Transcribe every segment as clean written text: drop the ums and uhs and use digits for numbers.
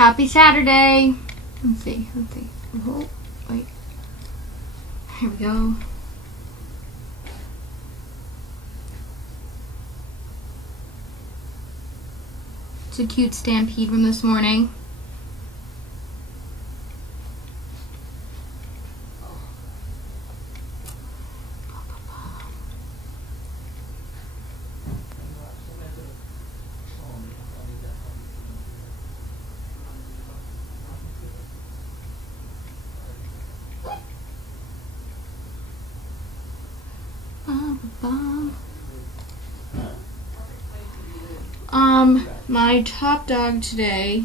Happy Saturday. Let's see. Oh, wait. Here we go. It's a cute stampede from this morning. My top dog today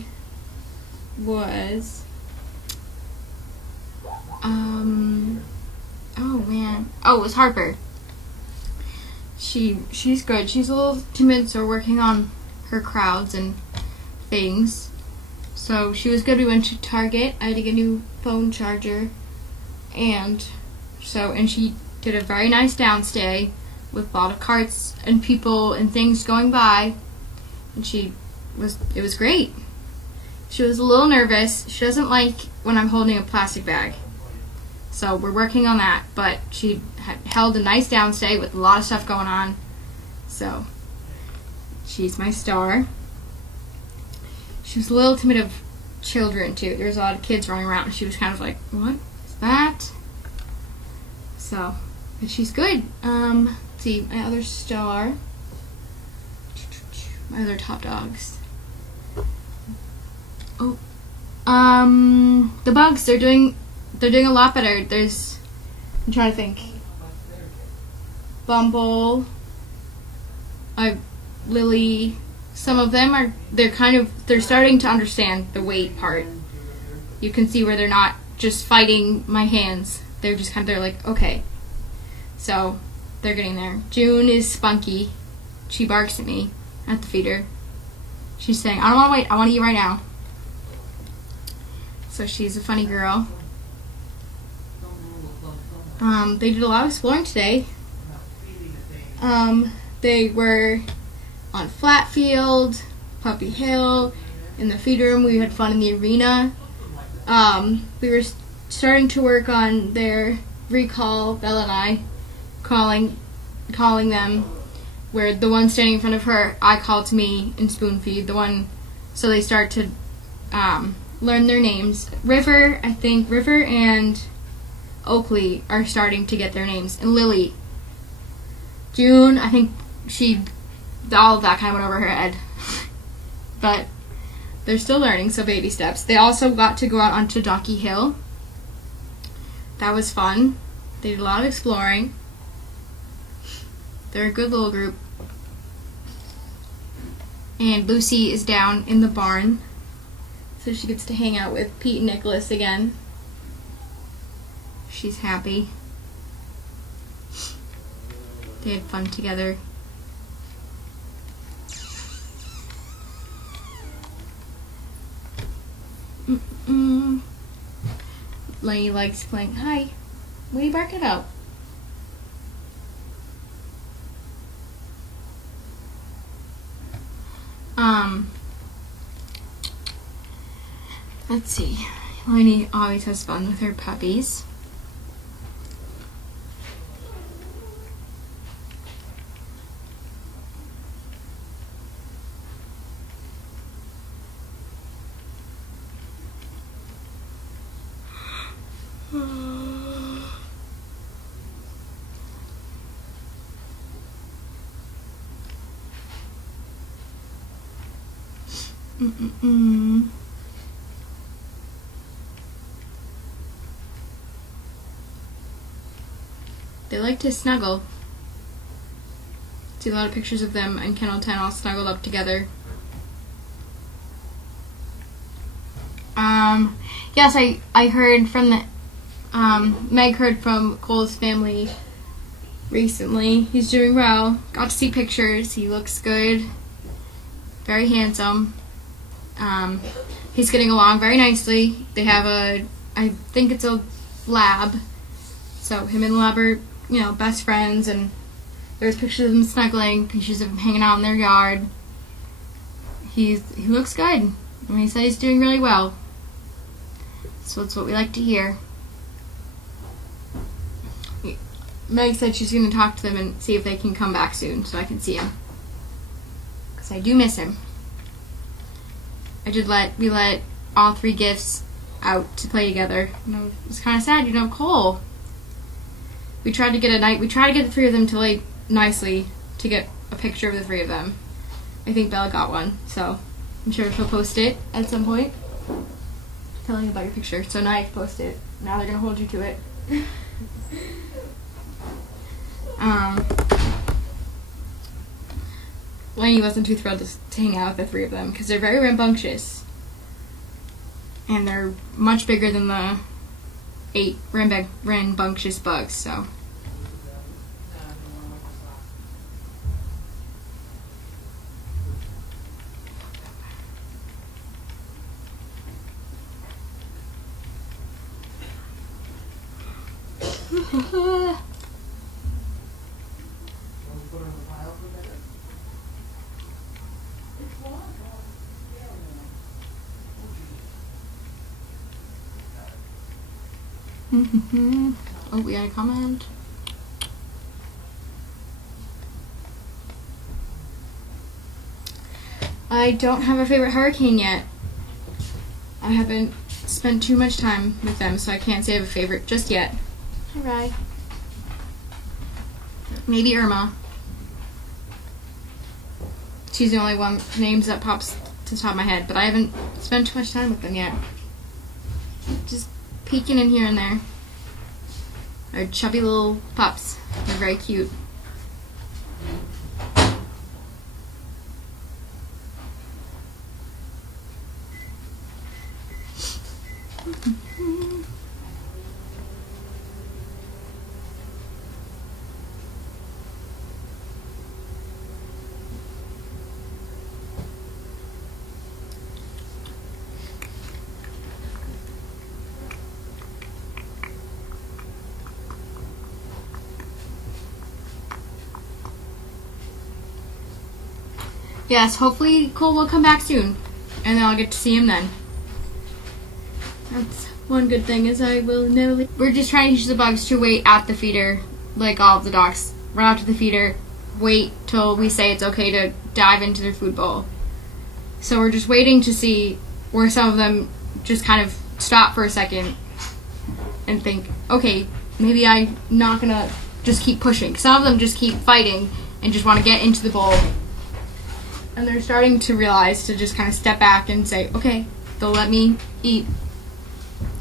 was, it was Harper. She's good. She's a little timid, so we're working on her crowds and things. So she was good. We went to Target. I had to get a new phone charger, and she did a very nice downstay with a lot of carts and people and things going by. And it was great. She was a little nervous. She doesn't like when I'm holding a plastic bag. So we're working on that. But she held a nice downstay with a lot of stuff going on. So she's my star. She was a little timid of children too. There was a lot of kids running around. And she was kind of like, what is that? So, but she's good. Let's see, my other star. My other top dogs. Oh, the bugs. They're doing a lot better. I'm trying to think. Bumble, Lily. Some of them they're starting to understand the weight part. You can see where they're not just fighting my hands. They're just they're like, okay. So they're getting there. June is spunky. She barks at me at the feeder. She's saying, I don't want to wait, I want to eat right now. So she's a funny girl. They did a lot of exploring today. They were on Flatfield, Puppy Hill, in the feed room. We had fun in the arena. We were starting to work on their recall, Bella and I, calling them, where the one standing in front of her, I call to me and spoon feed. So they start to learn their names. River and Oakley are starting to get their names. And Lily. June, I think all of that kind of went over her head. But they're still learning, so baby steps. They also got to go out onto Docky Hill. That was fun. They did a lot of exploring. They're a good little group. And Lucy is down in the barn, so she gets to hang out with Pete and Nicholas again. She's happy. They had fun together. Lenny likes playing. Hi. What are you barking about? Let's see. Lenny always has fun with her puppies. They like to snuggle. See a lot of pictures of them in Kennel 10 all snuggled up together. Yes, I heard from Meg heard from Cole's family recently. He's doing well. Got to see pictures. He looks good. Very handsome. He's getting along very nicely. They have I think it's a lab. So him and the lab are, best friends, and there's pictures of them snuggling, pictures of them hanging out in their yard. He looks good. And he said he's doing really well. So it's what we like to hear. Meg said she's going to talk to them and see if they can come back soon so I can see him. Because I do miss him. We let all 3 gifts out to play together. And it was kind of sad, Cole. We tried to get the 3 of them to lay nicely to get a picture of the 3 of them. I think Bella got one, so I'm sure she'll post it at some point. Telling you about your picture, so now you post it. Now they're gonna hold you to it. Lenny wasn't too thrilled to hang out with the 3 of them because they're very rambunctious. And they're much bigger than the 8 rambunctious bugs, so. Oh, we got a comment. I don't have a favorite hurricane yet. I haven't spent too much time with them, so I can't say I have a favorite just yet. Alright. Maybe Irma. She's the only one names that pops to the top of my head, but I haven't spent too much time with them yet. Just peeking in here and there. They're chubby little pups. They're very cute. Yes, hopefully Cole will come back soon, and then I'll get to see him then. That's one good thing, is I will know. We're just trying to teach the bugs to wait at the feeder, like all of the dogs. Run out to the feeder, wait till we say it's okay to dive into their food bowl. So we're just waiting to see where some of them just kind of stop for a second and think, okay, maybe I'm not gonna just keep pushing. Some of them just keep fighting and just want to get into the bowl. And they're starting to realize to just kind of step back and say, okay, they'll let me eat.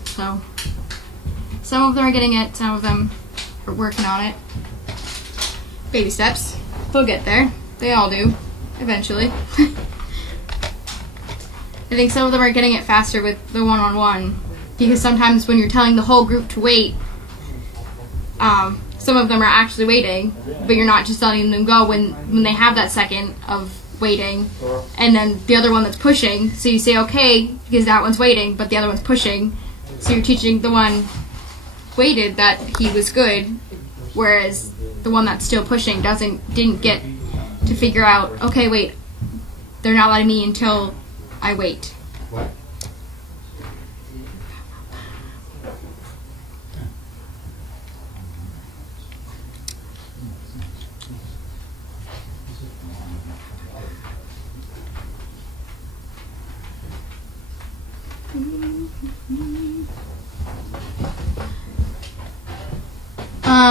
So, some of them are getting it, some of them are working on it. Baby steps. They'll get there. They all do, eventually. I think some of them are getting it faster with the one-on-one. Because sometimes when you're telling the whole group to wait, some of them are actually waiting, but you're not just letting them go when they have that second of waiting, and then the other one that's pushing, so you say okay because that one's waiting but the other one's pushing, so you're teaching the one waited that he was good, whereas the one that's still pushing didn't get to figure out, okay, wait, they're not letting me until I wait. What?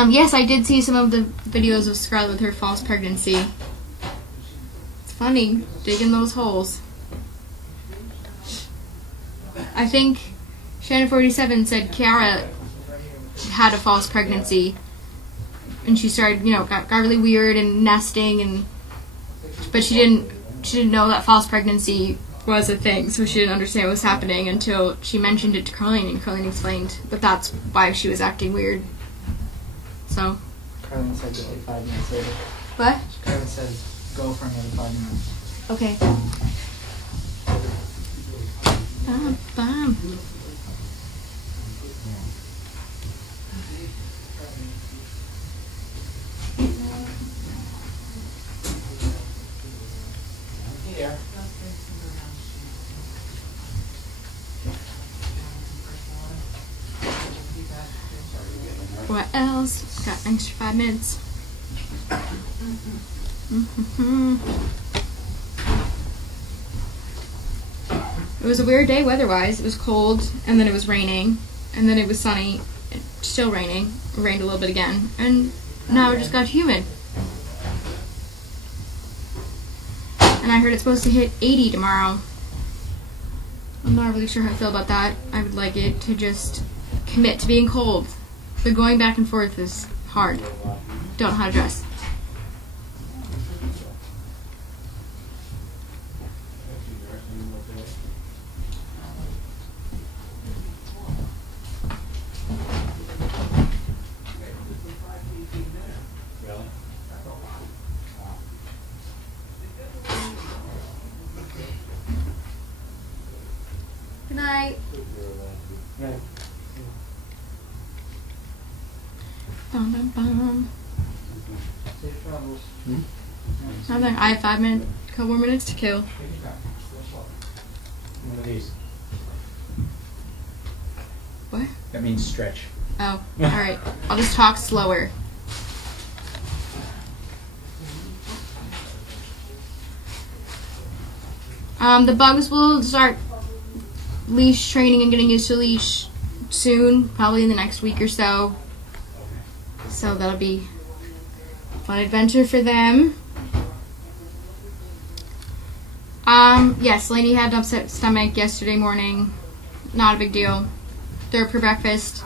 Yes, I did see some of the videos of Scarlett with her false pregnancy. It's funny, digging those holes. I think Shannon47 said Kiara had a false pregnancy, and she started, got really weird and nesting, but she didn't know that false pregnancy was a thing, so she didn't understand what was happening until she mentioned it to Carlene, and Carlene explained that that's why she was acting weird. So. Carlene said go like 5 minutes later. What? Carlene says go for another 5 minutes. Okay. Bam. Here. What else? Got an extra 5 minutes. It was a weird day weather-wise. It was cold, and then it was raining, and then it was sunny, still raining. It rained a little bit again, and now it just got humid. And I heard it's supposed to hit 80 tomorrow. I'm not really sure how I feel about that. I would like it to just commit to being cold. But going back and forth is hard. Don't know how to dress. Good night. Right. Bum, bum, bum. Safe travels. Nothing. I have 5 minutes, couple more minutes to kill. One of these. What? That means stretch. Oh, alright. I'll just talk slower. The bugs will start leash training and getting used to leash soon, probably in the next week or so. So that'll be a fun adventure for them. Yes, Lainey had an upset stomach yesterday morning. Not a big deal. Threw her for breakfast.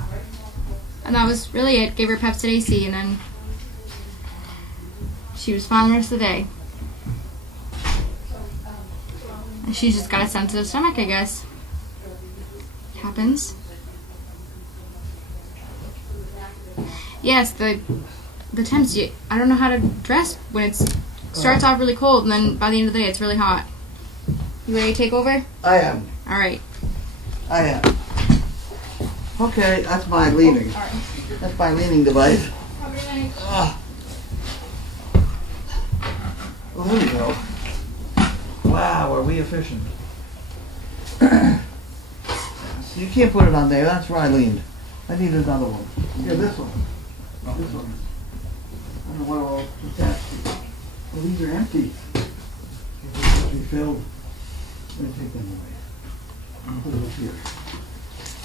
And that was really it. Gave her Pepsid AC, and then she was fine the rest of the day. And she's just got a sensitive stomach, I guess. Happens. Yes, the temps. I don't know how to dress when it starts off really cold, and then by the end of the day, it's really hot. You ready to take over? I am. All right. I am. Okay, that's my leaning. All right. That's my leaning device. Have Well, there we go. Wow, are we efficient? You can't put it on there. That's where I leaned. I need another one. Here, this one. This one. I don't know what I'll attach to. Well, these are empty. If they should be filled, I'm going to take them away. I'll put it up here.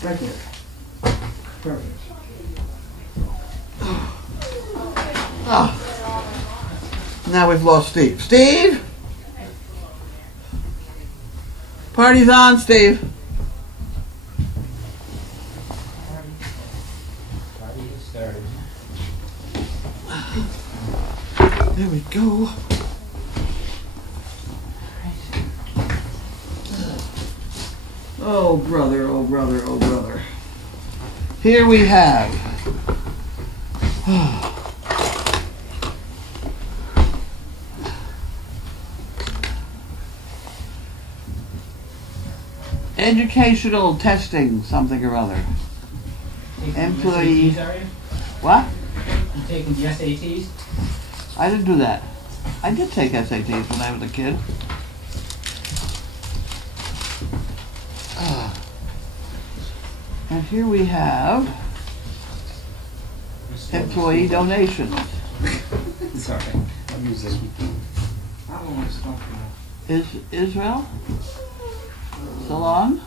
Right there. Perfect. Oh. Now we've lost Steve. Steve! Party's on, Steve. Party has started. There we go. Oh brother, oh brother, oh brother. Here we have educational testing, something or other. Employee. SATs, are you? What? You taking the SATs? I didn't do that. I did take SATs when I was a kid. And here we have employee donations. It's alright. I'll use this one. That one was comfortable. Is Israel Salon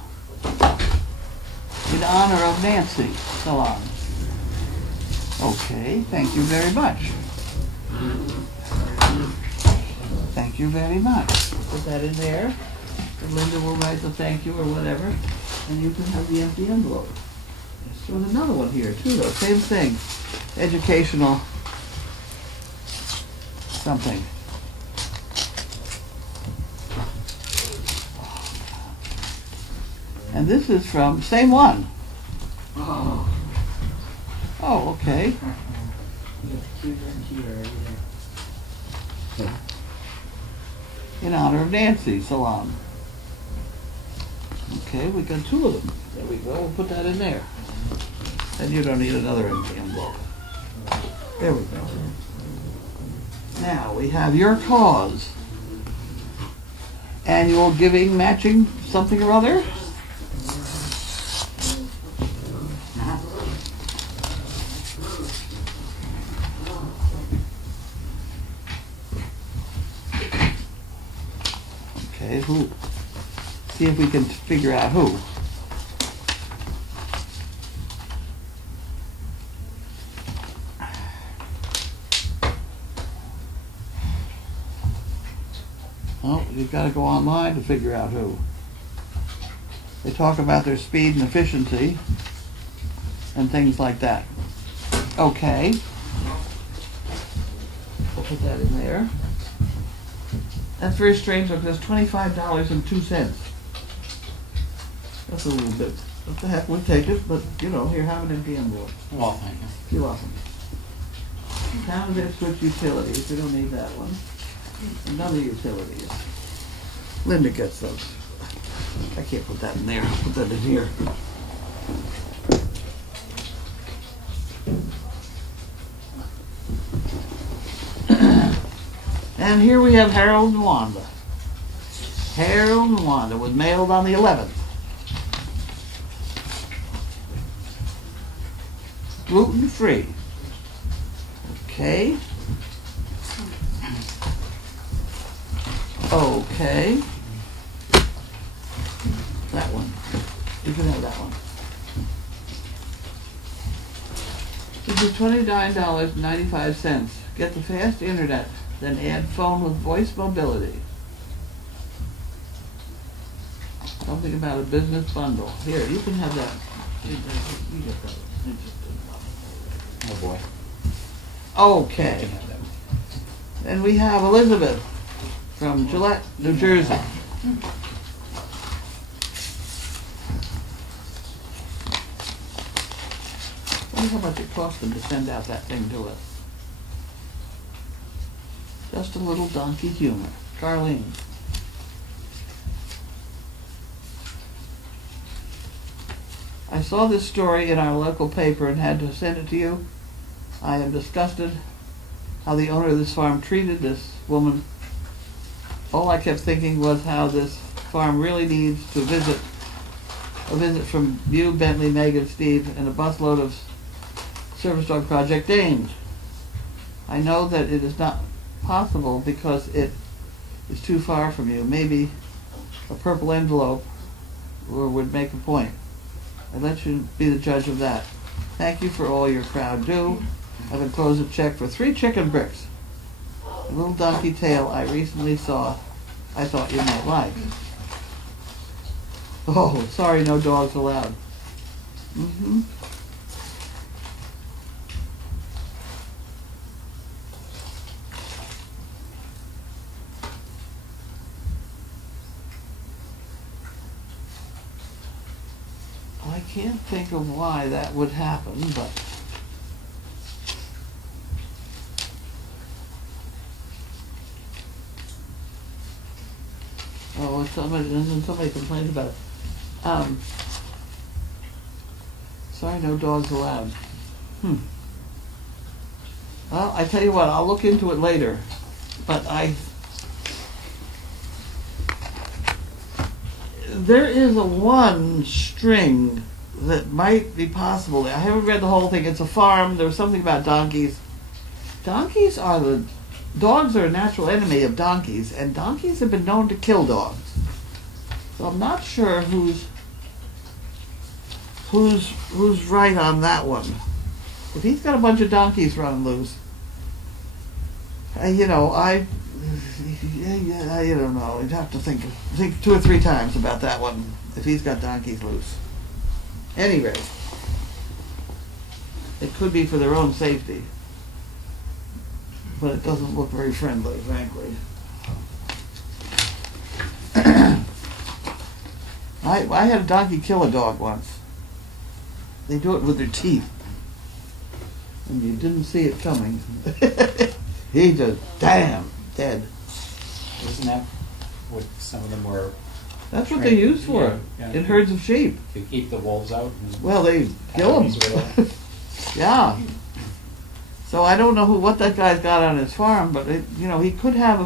in honor of Nancy Salon. Okay, thank you very much. Thank you very much. Put that in there. And Linda will write the thank you or whatever, and you can have the empty envelope. There's another one here too, though. Same thing. Educational something. And this is from same one. Oh. Oh, okay. Cuter and cuter every day. In honor of Nancy Salon. Okay, we got two of them. There we go. We'll put that in there. And you don't need another empty envelope. There we go. Now we have your cause. Annual giving matching something or other. Okay, who? See if we can figure out who. Well, you've got to go online to figure out who. They talk about their speed and efficiency and things like that. Okay. We'll put that in there. That's very strange because it's $25.02. That's a little bit. What the heck, we'll take it, but you know, here, have an empty envelope. Well, thank you. You're welcome. Town of Ipswich Utilities, we don't need that one. Another utilities. Linda gets those. I can't put that in there, I'll put that in here. And here we have Harold and Wanda. Harold and Wanda was mailed on the 11th. Gluten free. Okay. Okay. That one. You can have that one. This is $29.95. Get the fast internet, then add phone with voice mobility. Something about a business bundle. Here, you can have that. You get that. Oh boy. Okay. You can have that. And we have Elizabeth from Gillette, New Jersey. I wonder how much it cost them to send out that thing to us. Just a little donkey humor. Carlene. I saw this story in our local paper and had to send it to you. I am disgusted how the owner of this farm treated this woman. All I kept thinking was how this farm really needs to visit from you, Bentley, Megan, Steve, and a busload of Service Dog Project Danes. I know that it is not possible because it is too far from you. Maybe a purple envelope would make a point. I let you be the judge of that. Thank you for all your crowd do. I've enclosed a check for 3 chicken bricks. A little donkey tail I recently saw I thought you might like. Oh, sorry, no dogs allowed. Mm-hmm. I can't think of why that would happen, but oh, somebody complains about it. Sorry, no dogs allowed. Well, I tell you what, I'll look into it later, but there is a one string that might be possible. I haven't read the whole thing. It's a farm. There was something about donkeys. Dogs are a natural enemy of donkeys, and donkeys have been known to kill dogs. So I'm not sure who's right on that one. If he's got a bunch of donkeys running loose, I don't know. You'd have to think 2 or 3 times about that one if he's got donkeys loose. Anyway, it could be for their own safety, but it doesn't look very friendly, frankly. I had a donkey kill a dog once. They do it with their teeth, and you didn't see it coming. He just, damn, dead. Isn't that what some of them were? That's what they're used for, yeah. in herds of sheep. To keep the wolves out? And Well, they kill them. Yeah. So I don't know what that guy's got on his farm, but he could have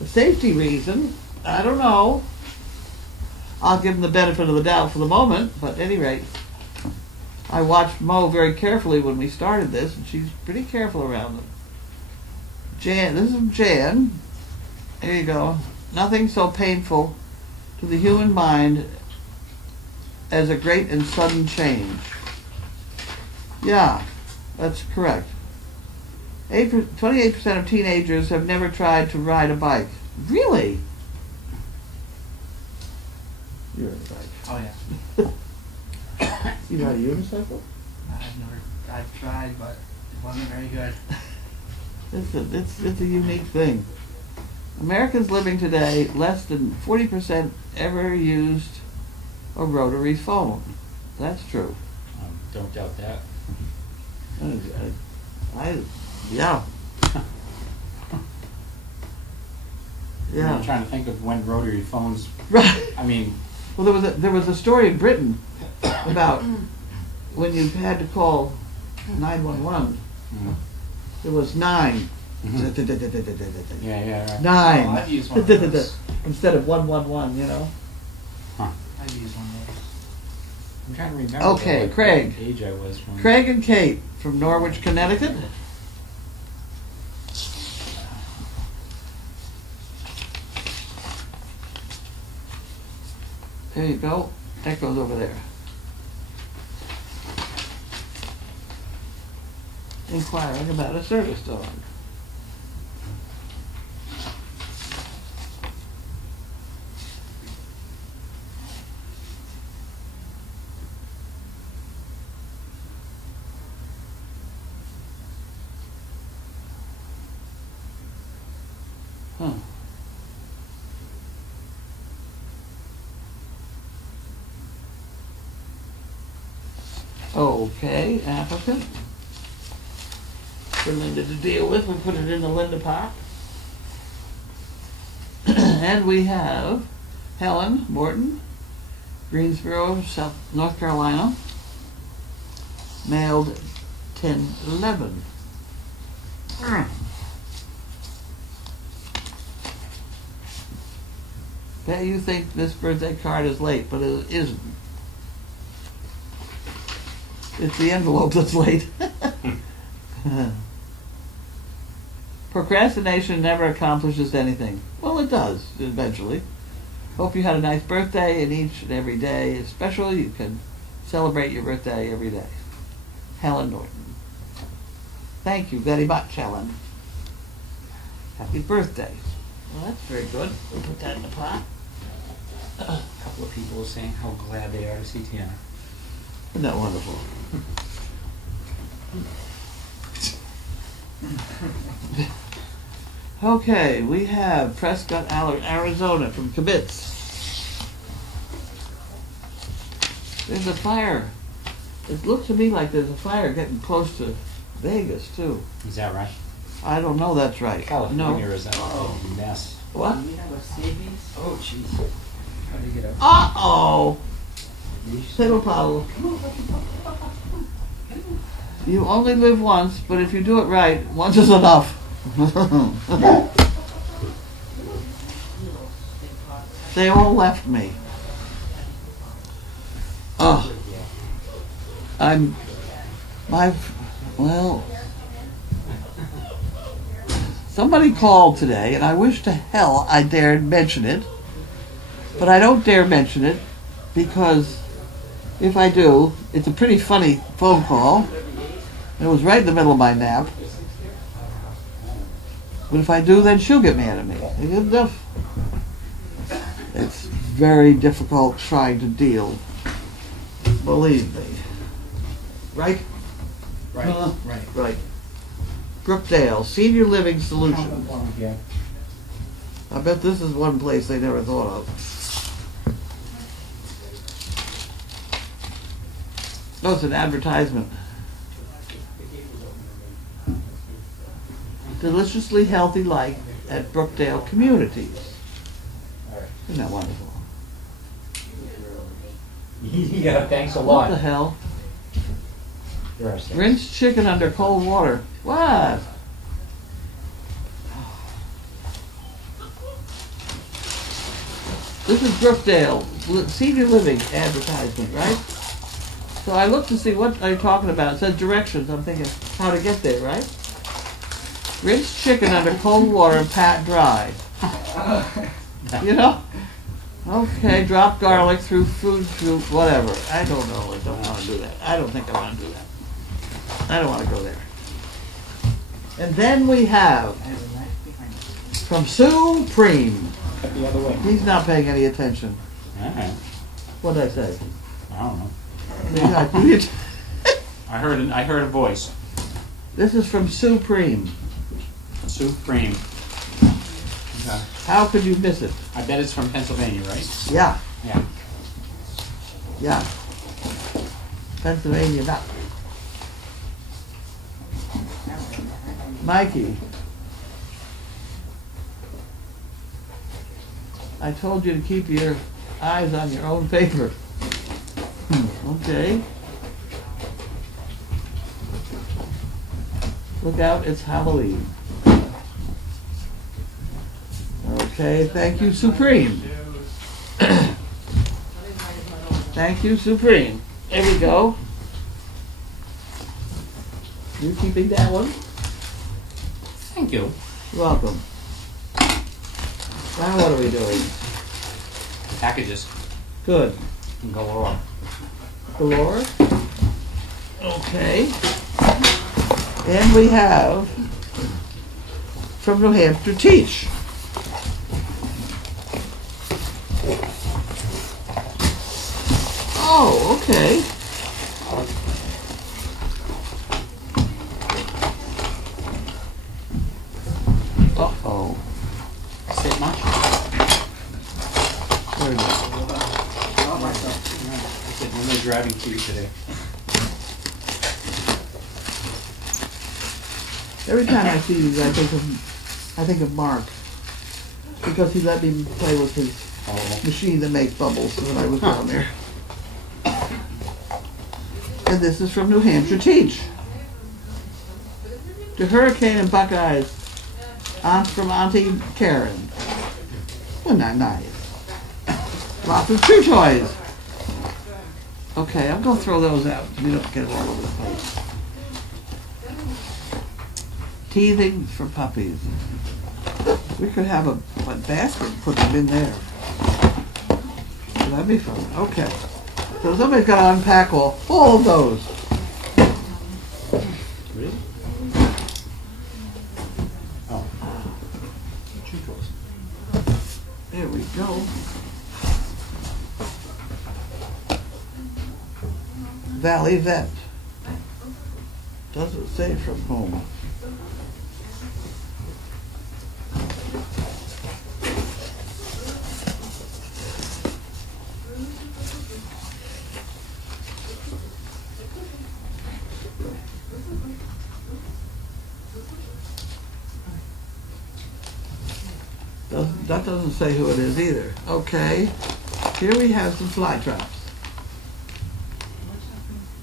a safety reason. I don't know. I'll give him the benefit of the doubt for the moment, but at any rate, I watched Mo very carefully when we started this, and she's pretty careful around them. Jan, this is Jan. There you go. nothing so painful to the human mind as a great and sudden change. Yeah, that's correct. 28% of teenagers have never tried to ride a bike. Really? You ride a bike. Oh yeah. You ride a unicycle? I've tried, but it wasn't very good. It's a unique thing. Americans living today, less than 40% ever used a rotary phone. That's true. Don't doubt that. Yeah. Yeah. I'm trying to think of when rotary phones. Right. I mean, Well, there was a story in Britain about when you had to call 911. mhm. It was 9. Mhm. Yeah, right. 9. Oh, I've used one of those. Instead of 111, you know. I've used one of those. I'm trying to remember. Okay, what Craig. age I was when. Craig and Kate from Norwich, Connecticut. There you go. That goes over there. Inquiring about a service dog. Huh. Okay, applicant. For Linda to deal with, we put it in the Linda pot. And we have Helen Morton, Greensboro, North Carolina, mailed 10/11. Bet you think this birthday card is late, but it isn't. It's the envelope that's late. Procrastination never accomplishes anything. Well, it does, eventually. Hope you had a nice birthday, and each and every day is special. You can celebrate your birthday every day. Helen Norton. Thank you very much, Helen. Happy birthday. Well, that's very good. We'll put that in the pot. A couple of people were saying how glad they are to see Tiana. Isn't that wonderful? Okay, we have Prescott, Arizona from Kibitz. There's a fire. It looks to me like there's a fire getting close to Vegas, too. Is that right? I don't know that's right. California No. is a mess. What? Do we have a Sabies? Oh, jeez. How do you get up? Uh-oh! Little Paul. You only live once, but if you do it right, once is enough. They all left me. Oh, well, somebody called today, and I wish to hell I dared mention it, but I don't dare mention it because if I do, it's a pretty funny phone call. It was right in the middle of my nap. But if I do, then she'll get mad at me. It's very difficult trying to deal. Believe me. Right? Right. Right. Brookdale, Senior Living Solutions. Yeah. I bet this is one place they never thought of. No, it's an advertisement. Deliciously healthy life at Brookdale Communities. Isn't that wonderful? Yeah, thanks a What the lot. hell? There are six. Rinse chicken under cold water. What? This is Brookdale, Senior Living advertisement, right? So I looked to see what they're talking about. It says directions. I'm thinking how to get there, right? Rinse chicken under cold water and pat dry. You know? Okay, drop garlic through food, through whatever. I don't know. I don't want to do that. I don't think I want to do that. I don't want to go there. And then we have There's a knife behind it. from Supreme. Cut the other way. He's not paying any attention. Alright. What did I say? I don't know. I heard a voice. This is from Supreme. Supreme. Okay. How could you miss it? I bet it's from Pennsylvania, right? Yeah, Yeah. yeah. Pennsylvania nut. Mikey. I told you to keep your eyes on your own paper. Okay. Look out, it's Halloween. Okay, thank you, Supreme. Thank you, Supreme. There we go. You keeping that one? Thank you. You're welcome. Now what are we doing? Packages. Good. And galore. Galore. Okay. And we have from New Hampshire Teach. Oh, okay. Uh-oh. Sit much? There it is. I said, when they're driving to you today. Every time I see these, I think of Mark, because he let me play with his Oh. machine that makes bubbles when I was down there. And this is from New Hampshire Teach. To Hurricane and Buckeyes, from Auntie Karen. Well, not nice. Lots of chew toys. Okay, I'm gonna throw those out. You don't get it all over the place. Teething for puppies. We could have a basket and put them in there. That'd be fun. Okay. So somebody's got to unpack all of those. Really? Oh. Chew toys. There we go. Valley Vet. Doesn't say from home. That doesn't say who it is either. Okay. Here we have some fly traps.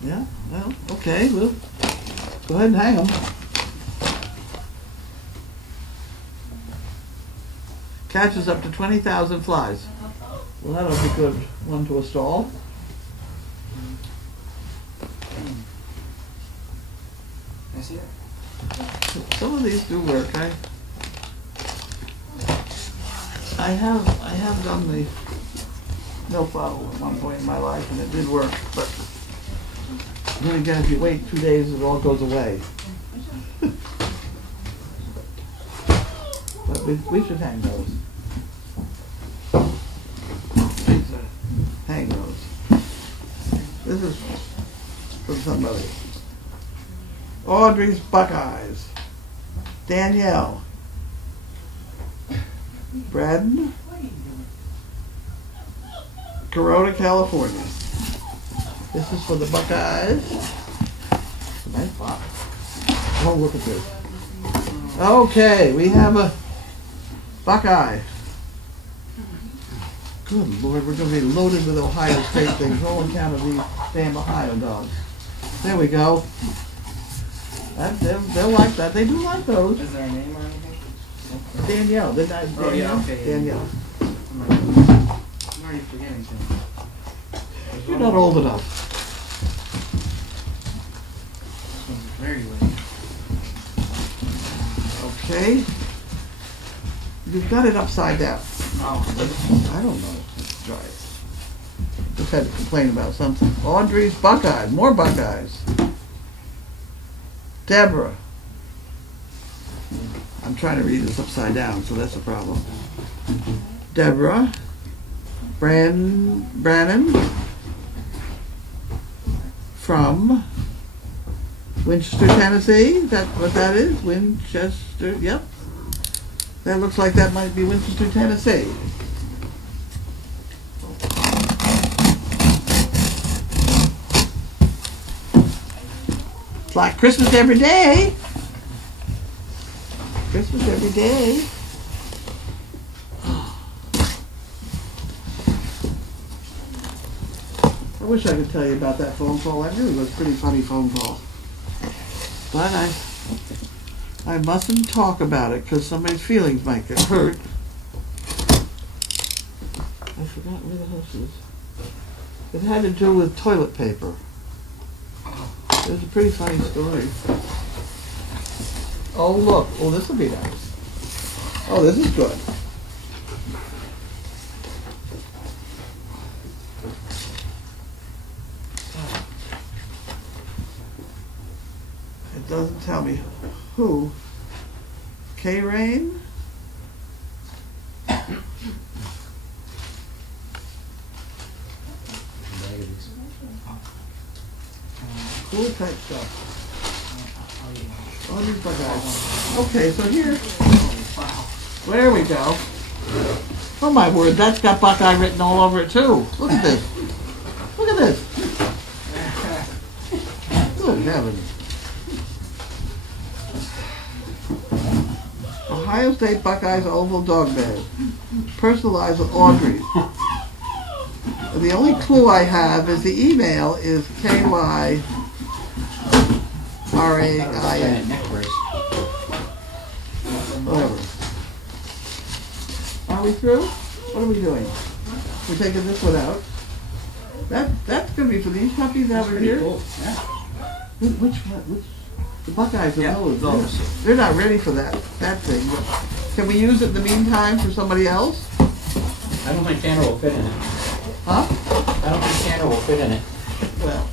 Yeah, well, okay, we'll go ahead and hang them. Catches up to 20,000 flies. Well, that'll be a good one to install. I see it. Some of these do work. I have done the milk bottle at one point in my life, and it did work. But then again, if you wait 2 days, it all goes away. But we should hang those. Hang those. This is from somebody. Audrey's Buckeyes. Danielle. Braden. Corona, California. This is for the Buckeyes. Nice box. Oh, look at this. Okay, we have a Buckeye. Good Lord, we're going to be loaded with Ohio State things. No one counted these damn Ohio dogs. There we go. They'll like that. They do like those. Is there a name or anything? Danielle. Danielle? Oh, yeah, okay. Danielle. I'm already forgetting things. You're not old enough. This one's very late. Okay. You've got it upside down. Oh, I don't know. Let's try it. Just had to complain about something. Audrey's Buckeyes. More Buckeyes. Deborah. I'm trying to read this upside down, so that's a problem. Deborah. Brannon. From Winchester, Tennessee. Is that what that is? Winchester. Yep. That looks like that might be Winchester, Tennessee. It's like Christmas every day. Christmas every day. I wish I could tell you about that phone call. That really was a pretty funny phone call. But I mustn't talk about it because somebody's feelings might get hurt. I forgot where the hell she is. It had to do with toilet paper. It was a pretty funny story. Oh look, oh this will be nice. Oh, this is good. It doesn't tell me who. K-Rain? Cool type stuff. Oh, these Buckeyes. Okay, so here. There we go. Oh my word, that's got Buckeye written all over it too. Look at this. Look at this. Good heavens. Ohio State Buckeyes oval dog bed. Personalized with Audrey. The only clue I have is the email is KYRAIN. Whatever. Are we through? What are we doing? We're taking this one out. That's gonna be for these puppies over here. Cool. Yeah. Which one? Which? The Buckeyes are Yeah, those. those. They're not ready for that thing. But can we use it in the meantime for somebody else? I don't think Tanner will fit in it. Huh? I don't think Tanner will fit in it. Well,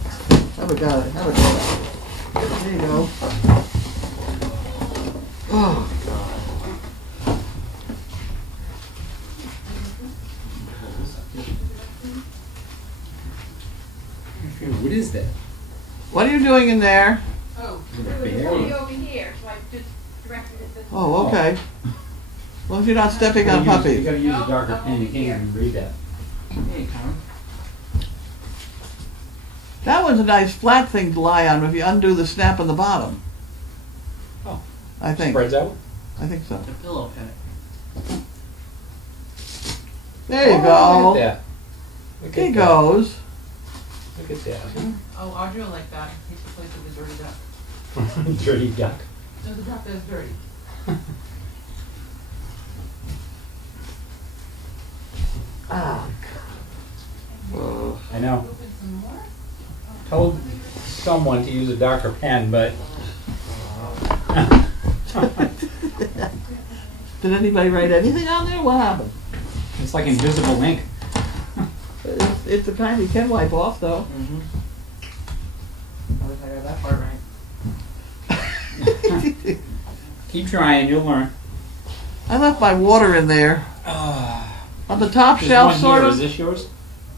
have a go. Have a go. There you go. Oh God. What is that? What are you doing in there? Oh, Is it a there was a bear? puppy over here, so I just directed it this way. Oh, okay. As long as you're not stepping on You puppies. gotta use a darker pen, you can't even read that. There you come. That one's a nice flat thing to lie on if you undo the snap on the bottom. Oh. I think. Spreads out? I think so. The pillow pet. There you Oh, go. Look at that. Look He at goes. that. Look at that. Oh, Audrey will like that. Take the place of the dirty duck. Dirty duck. No, the duck is dirty. Ah. I know. Open some more? Told someone to use a darker pen, but Did anybody write anything on there? What happened? it's like invisible ink. It's the kind you can wipe off, though. Mm-hmm. I wish I got that part right. Keep trying, you'll learn. I left my water in there. On the top There's shelf, one sort here. of. Is this yours?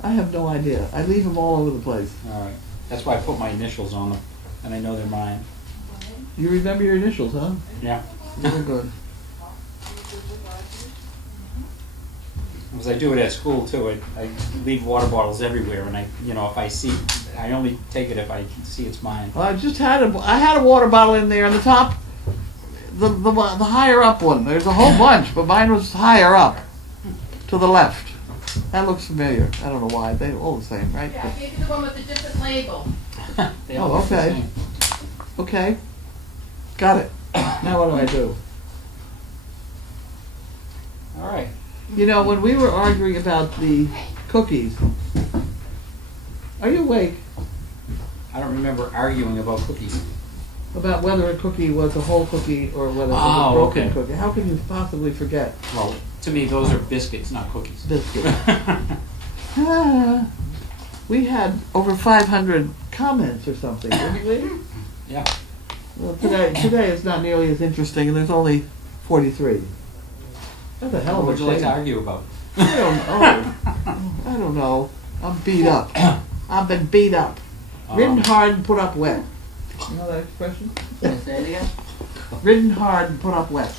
I have no idea. I leave them all over the place. All right. That's why I put my initials on them, and I know they're mine. You remember your initials, huh? Yeah. Very good. Because I do it at school too. I leave water bottles everywhere, and if I see, I only take it if I can see it's mine. Well, I had a water bottle in there on the top, the higher up one. There's a whole bunch, but mine was higher up, to the left. That looks familiar. I don't know why. They're all the same, right? Yeah, I gave you the one with a different label. They all Oh, look the okay. same. Okay. Got it. Now what do I do? All right. You know, when we were arguing about the cookies, are you awake? I don't remember arguing about cookies. About whether a cookie was a whole cookie or whether it was Oh, a broken okay. cookie. How can you possibly forget? Well, To me, those are biscuits, not cookies. Biscuit. We had over 500 comments or something, didn't we? Yeah. Well, today it's not nearly as interesting, and there's only 43. That's a hell What of would a you like to shame. argue about? I don't know. I'm beat up. I've been beat up. Ridden hard and put up wet. You know that expression? Say it again? Ridden hard and put up wet.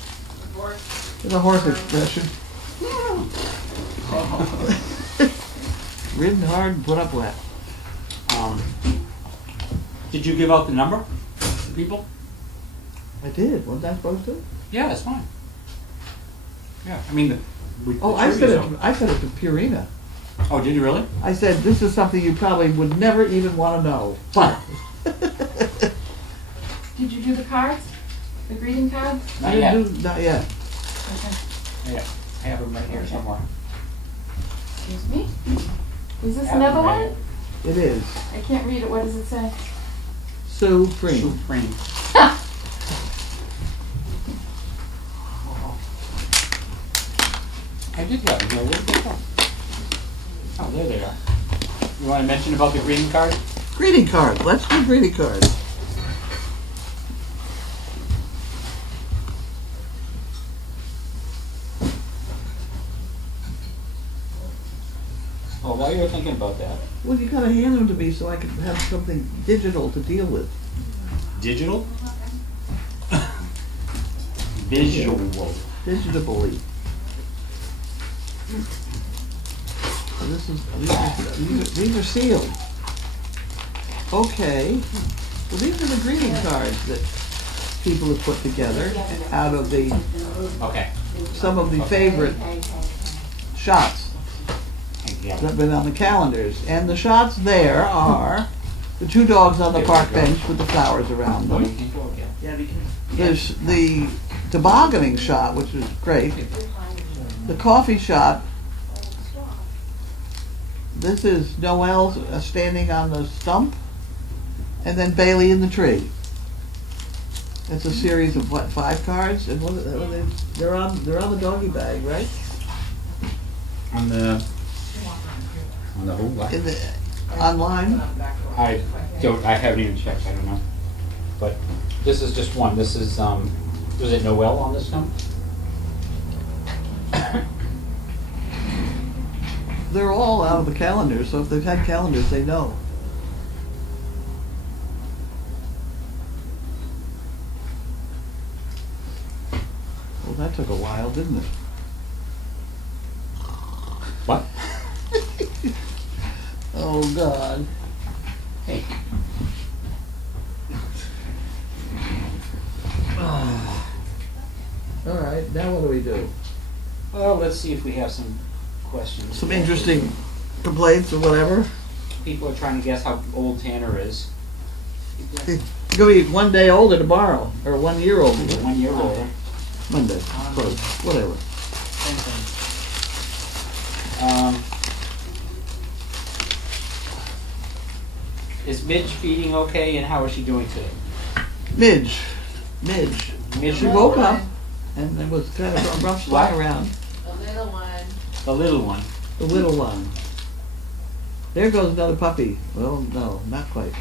It's a horse expression. Ridden hard and put up wet. Did you give out the number to people? I did. Wasn't I supposed to? Yeah, that's fine. Yeah, I mean, I said it to Purina. Oh, did you really? I said, this is something you probably would never even want to know. But Did you do the cards? The greeting cards? Not yet. Not yet. Okay. Yeah, I have them right here somewhere. Excuse me? Is this Have another them right one? It is. I can't read it. What does it say? Supreme. Supreme. I did have them. Where did they go? Oh, there they are. You want to mention about the greeting card? Greeting card. Let's do greeting cards. Oh, while you're thinking about that. Well, you gotta hand them to me so I can have something digital to deal with. Digital? Visual. Digitally. So these are sealed. Okay. Well, these are the greeting cards that people have put together out of Okay. some of the favorite shots Yeah. that have been on the calendars. And the shots there are the two dogs on the park bench with the flowers around Oh, you them. can go again. Yeah, because. There's the tobogganing shot, which is great. The coffee shot. This is Noel standing on the stump, and then Bailey in the tree. It's a series of what, 5 cards, and they're on the doggy bag, right? On the who? What? In the online. I haven't even checked, I don't know. But this is just one. This is, was it Noel on this one? They're all out of the calendars, so if they've had calendars, they know. Well, that took a while, didn't it? What? Oh, God. Hey. All right, now what do we do? Well, let's see if we have some questions. Some interesting complaints or whatever? People are trying to guess how old Tanner is. He's gonna be 1 day older tomorrow, or 1 year older. He's 1 year older. Monday, close, whatever. Same thing. Is Midge feeding okay, and how is she doing today? Midge. Midge, She woke up, and it was kind of a rough fly around. The little one. the little one. The little one. There goes another puppy. Well, no, not quite.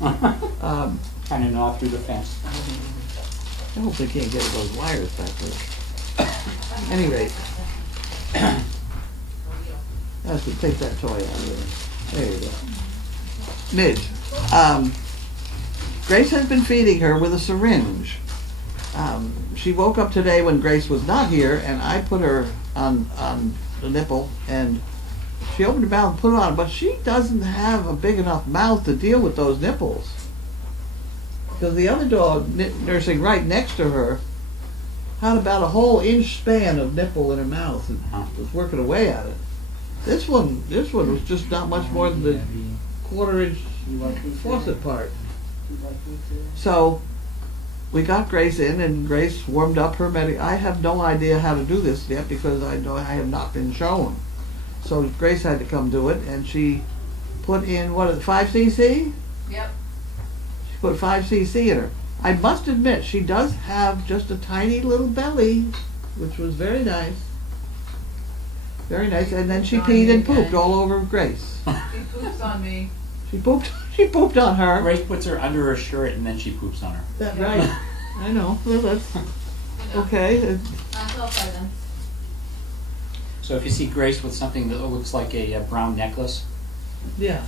Trying to gnaw through the fence. I hope they can't get those wires back there. At any rate, I should take that toy out of there. There you go. Midge. Grace has been feeding her with a syringe. She woke up today when Grace was not here, and I put her on the nipple, and she opened her mouth and put it on, but she doesn't have a big enough mouth to deal with those nipples. Because the other dog nursing right next to her had about a whole inch span of nipple in her mouth and was working away at it. This one was just not much more than the quarter-inch faucet part. So we got Grace in, and Grace warmed up her I have no idea how to do this yet because I know I have not been shown. So Grace had to come do it, and she put in, 5 cc? Yep. She put 5 cc in her. I must admit, she does have just a tiny little belly, which was very nice. Very nice. And then she On peed me and pooped again. all over Grace. He poops on me. She pooped. She pooped on her. Grace puts her under her shirt and then she poops on her. That's right. I know. Well, that's okay. Not all presents. So if you see Grace with something that looks like a brown necklace, Yeah.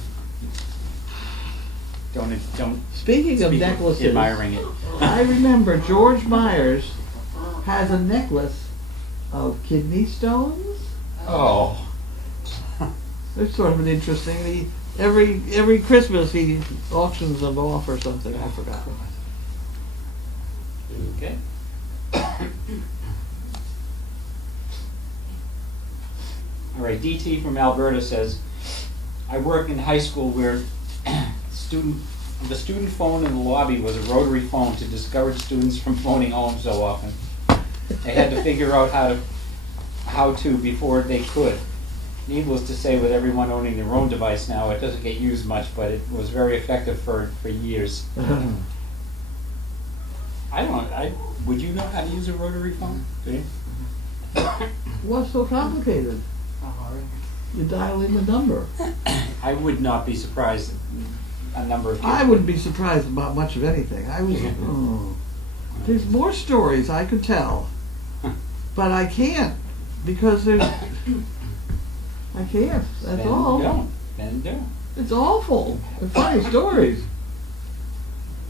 don't Speaking of speak necklaces, admiring it. I remember George Myers has a necklace of kidney stones. Oh. It's sort of an interesting. Every Christmas he auctions them off or something. I forgot. Okay. All right, DT from Alberta says, I work in high school where the student phone in the lobby was a rotary phone to discourage students from phoning home so often. They had to figure out how to before they could. Needless to say, with everyone owning their own device now, it doesn't get used much, but it was very effective for years. Would you know how to use a rotary phone? Do you? What's so complicated? You dial in the number. I would not be surprised a number of people. I wouldn't be surprised about much of anything. There's more stories I could tell, but I can't because there's. I can't. That's Then all. Don't. Then don't. It's awful. They're funny stories.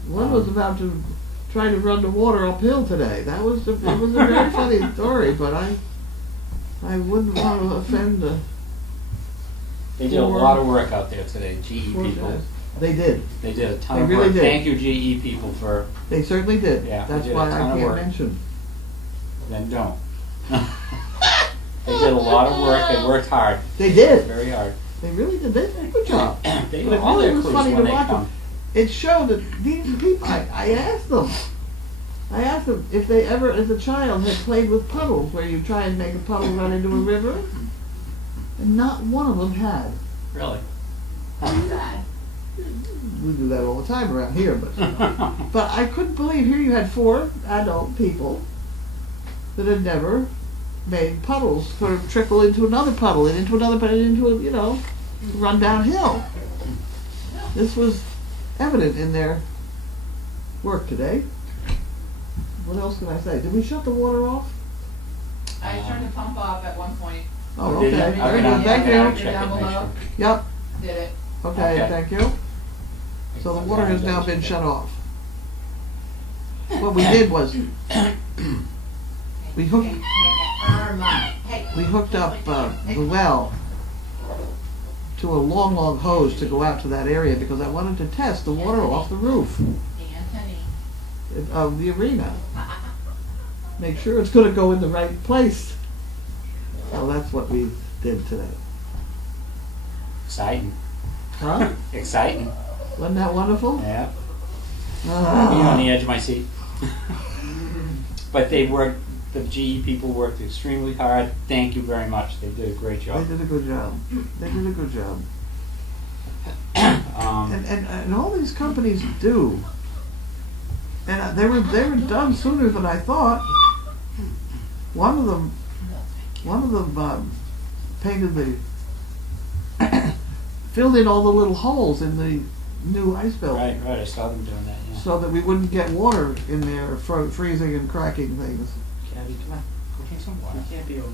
One was about to try to run the water uphill today. It was a very funny story, but I wouldn't want to offend the. They did a lot of work out there today, GE poor people. guys. They did. They did a ton They of really work. did. Thank you, GE people, for They certainly did. Yeah, they That's did a why I ton of can't work. mention. then don't. They did a lot of work. They worked hard, They did. very hard. They really did. They did a good job. They But know it all really their was crews funny when to they watch come. them. It showed that these people. I asked them. I asked them if they ever, as a child, had played with puddles, where you try and make a puddle run into a river, and not one of them had. Really. Sad. We do that all the time around here, but I couldn't believe here you had 4 adult people that had never made puddles sort of trickle into another puddle and into another puddle and into a, run downhill. This was evident in their work today. What else can I say? Did we shut the water off? I turned the pump off at one point. Oh, Did you? okay. I'll Very get on- good. Thank I'll get on you. and check it, make sure. Yep. Did it. Okay, Okay. thank you. So the water has now been shut off. What we did was we hooked up the well to a long hose to go out to that area because I wanted to test the water off the roof Anthony. of the arena. Make sure it's going to go in the right place. So that's what we did today. Exciting. Huh? Exciting. Wasn't that wonderful? Yeah. Being Ah. on the edge of my seat. But they worked. The GE people worked extremely hard. Thank you very much. They did a great They job. did a good job. They did a good job. And all these companies do. And they were done sooner than I thought. One of them painted filled in all the little holes in the new ice building, Right. I saw them doing that. Yeah. so that we wouldn't get water in there freezing and cracking things. Gabby, come on. Go take some water. You can't be over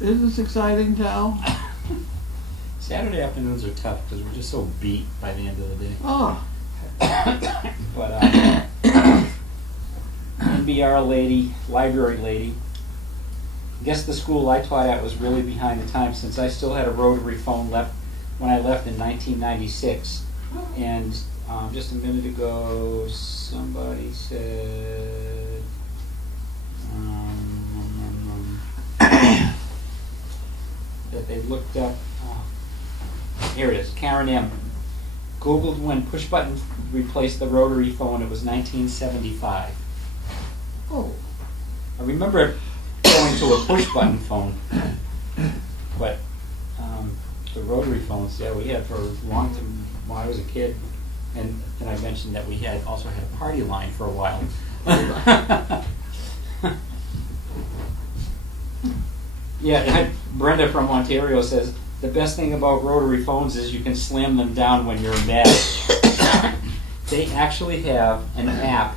there. Isn't this exciting, Tal? Saturday afternoons are tough because we're just so beat by the end of the day. Oh, But NBR lady, library lady. I guess the school I taught at was really behind the times since I still had a rotary phone left when I left in 1996. And just a minute ago, somebody said that they looked up. Here it is, Karen M. Googled when push button replaced the rotary phone. It was 1975. oh, I remember going to a push button phone, but the rotary phones, yeah, we had for a long time when I was a kid. And I mentioned that we also had a party line for a while. Yeah, Brenda from Ontario says, the best thing about rotary phones is you can slam them down when you're mad. They actually have an app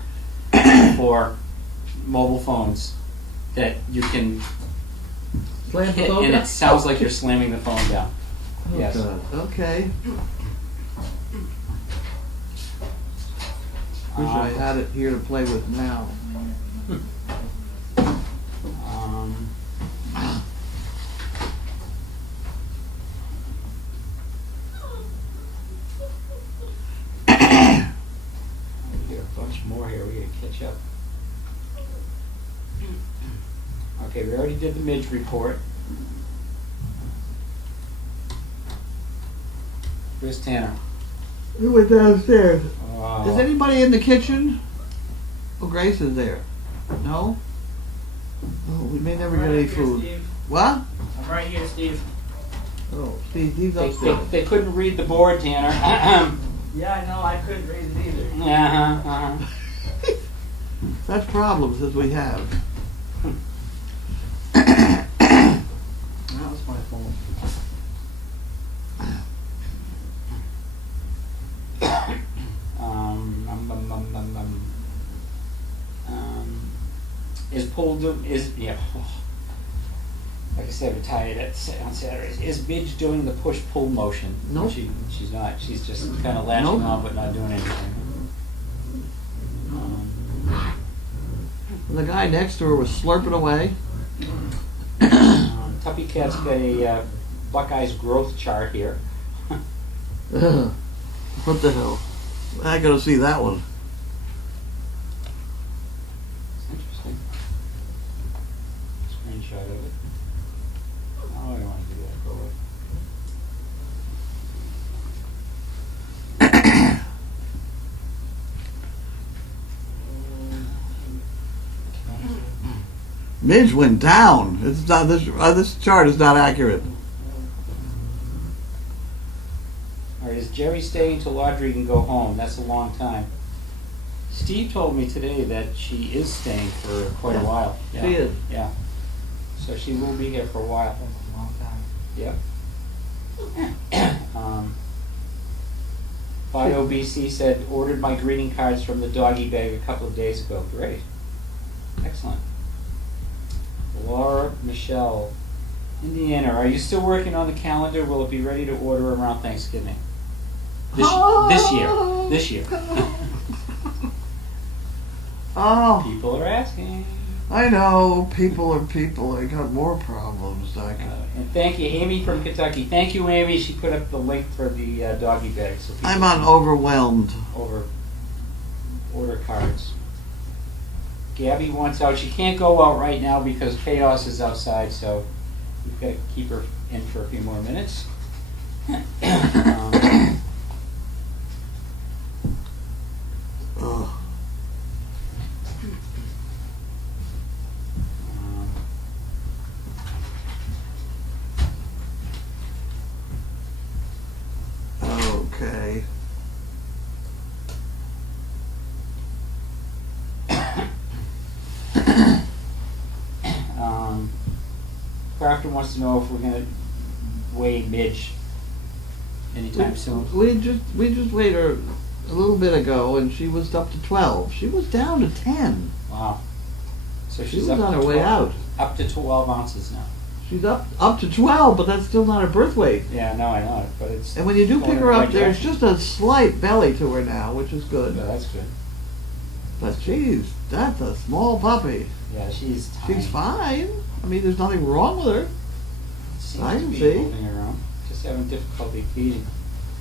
for mobile phones that you can Slam the hit, phone and down? it sounds like you're slamming the phone down. Oh, Yes. God. Okay. Wish I had it here to play with now. Um, we got a bunch more here. We gotta catch up. Okay, we already did the Midge report. Where's Tanner? We went downstairs. Uh, Is anybody in the kitchen? Oh, Grace is there. No? Oh, we may never get any food. Steve. What? I'm right here, Steve. Oh, Steve, he's they, upstairs. they couldn't read the board, Tanner. Yeah, I know. I couldn't read it either. Uh-huh. Such problems as we have. That was my fault. Is pull is yeah. Like I said, we're tired on Saturdays. Is Midge doing the push-pull motion? Nope. She's not. She's just kind of latching Nope. on but not doing anything. And the guy next to her was slurping away. Tuppy Cat's got a Buckeye's growth chart here. What the hell? I gotta see that one. It's interesting. Screenshot of it. Oh, I don't want to do that. Go away. Midge went down. It's not this. This chart is not accurate. All right, is Jerry staying till Audrey can go home? That's a long time. Steve told me today that she is staying for quite a while. Yeah. She is. Yeah. So she will be here for a while. That's a long time. Yep. Bio BC said, ordered my greeting cards from the doggy bag a couple of days ago. Great. Excellent. Laura Michelle, Indiana, are you still working on the calendar? Will it be ready to order around Thanksgiving? This year. This year. Oh, People are asking. I know. People are people. I got more problems. And thank you, Amy from Kentucky. Thank you, Amy. She put up the link for the doggy bag. So people I'm on can overwhelmed. order cards. Gabby wants out. She can't go out right now because Chaos is outside, so we've got to keep her in for a few more minutes. Ugh. Okay. Crafter wants to know if we're going to weigh Midge anytime soon. We just weighed her a little bit ago, and she was up to 12. She was down to 10. Wow. So She she's was up on to her way 12 out. Up to 12 ounces now. She's up to 12, but that's still not her birth weight. Yeah, no, I know it, but it's. And when you do going pick in her the up, right there's direction. just a slight belly to her now, which is good. Yeah, that's good. But geez, that's a small puppy. Yeah, she's tiny. She's fine. I mean, there's nothing wrong with her. Seems I to can be see. holding her own. Just having difficulty feeding.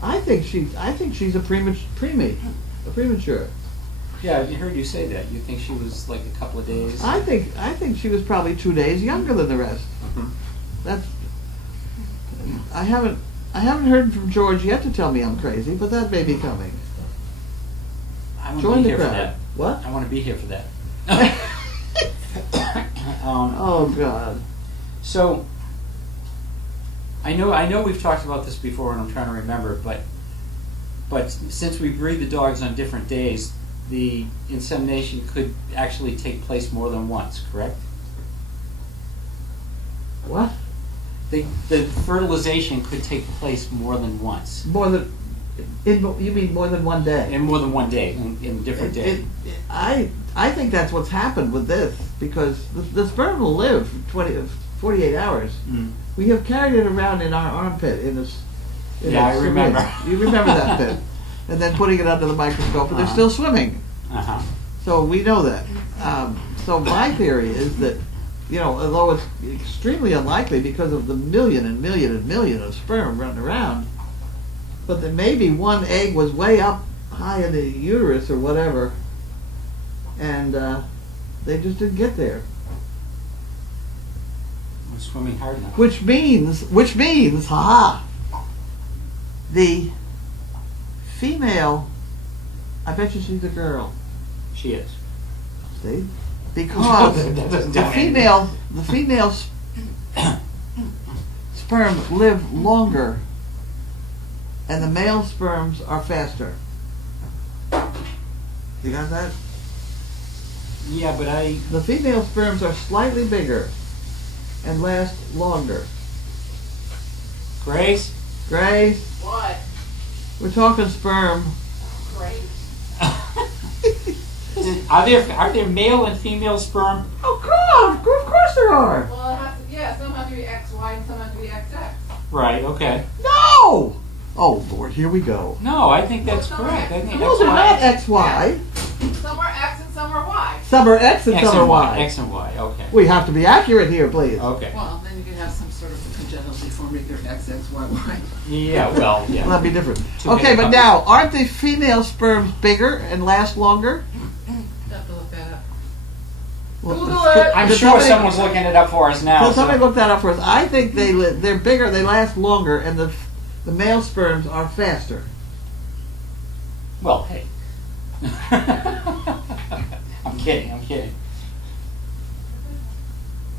I think she's a premature. Yeah, I heard you say that. You think she was like a couple of days? I think she was probably 2 days younger than the rest. Mhm. That's. I haven't heard from George yet to tell me I'm crazy, but that may be coming. I want to Join be the here for crowd. that. What? I want to be here for that. Oh God. So, I know we've talked about this before, and I'm trying to remember, but since we breed the dogs on different days, the insemination could actually take place more than once, correct? What? The fertilization could take place more than once, More than, you mean more than one day? in more than one day, in a different day. I think that's what's happened with this, because the sperm will live 48 hours. Mm. We have carried it around in our armpit in this. Yeah, I remember. You remember that bit? And then putting it under the microscope, and they're still swimming. Uh-huh. So we know that. So my theory is that, although it's extremely unlikely because of the million and million and million of sperm running around, but that maybe one egg was way up high in the uterus or whatever, and they just didn't get there. I'm swimming hard enough. Which means, haha, the female, I bet you she's a girl. She is. See? Because That doesn't the tell me female sperm live longer, and the male sperms are faster. You got that? Yeah, but The female sperms are slightly bigger and last longer. Grace? Grace, What? we're talking sperm. Great. Are there male and female sperm? Oh God! Of course there are. Well, it has to, yeah, some have to be XY and some have to be XX. Right, okay. No! Oh Lord, here we go. No, I think that's correct. I think No, they're not XY. Some are X and some are Y. Some are X and some are Y. X and Y, okay. We have to be accurate here, please. Okay. Well, then you could have some sort of congenital deformity, they're XXYY. Yeah, well, yeah. Well, that'd be different. Too Okay, many but couples. now, aren't the female sperms bigger and last longer? Have to look that up. Well, Google it. I'm Does sure somebody- someone's looking it up for us now. So somebody so- look that up for us. I think they're bigger, they last longer, and the male sperms are faster. Well, hey. I'm kidding.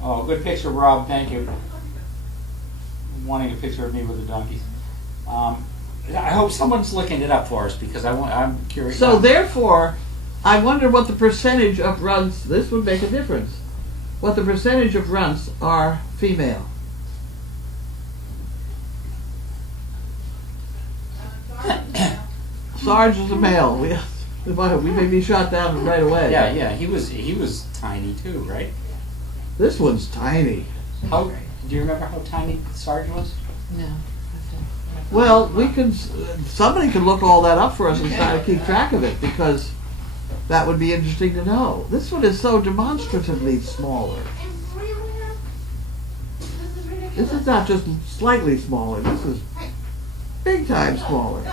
Oh, good picture, Rob. Thank you. Wanting a picture of me with the donkeys. I hope someone's looking it up for us because I'm curious. So therefore, I wonder what the percentage of runts, this would make a difference, what the percentage of runts are female. Sarge is a male. We may be shot down right away. Yeah, he was tiny too, right? This one's tiny. How do you remember how tiny Sarge was? No. Well, somebody could look all that up for us and try to keep track of it, because that would be interesting to know. This one is so demonstratively smaller. This is not just slightly smaller. This is big time smaller.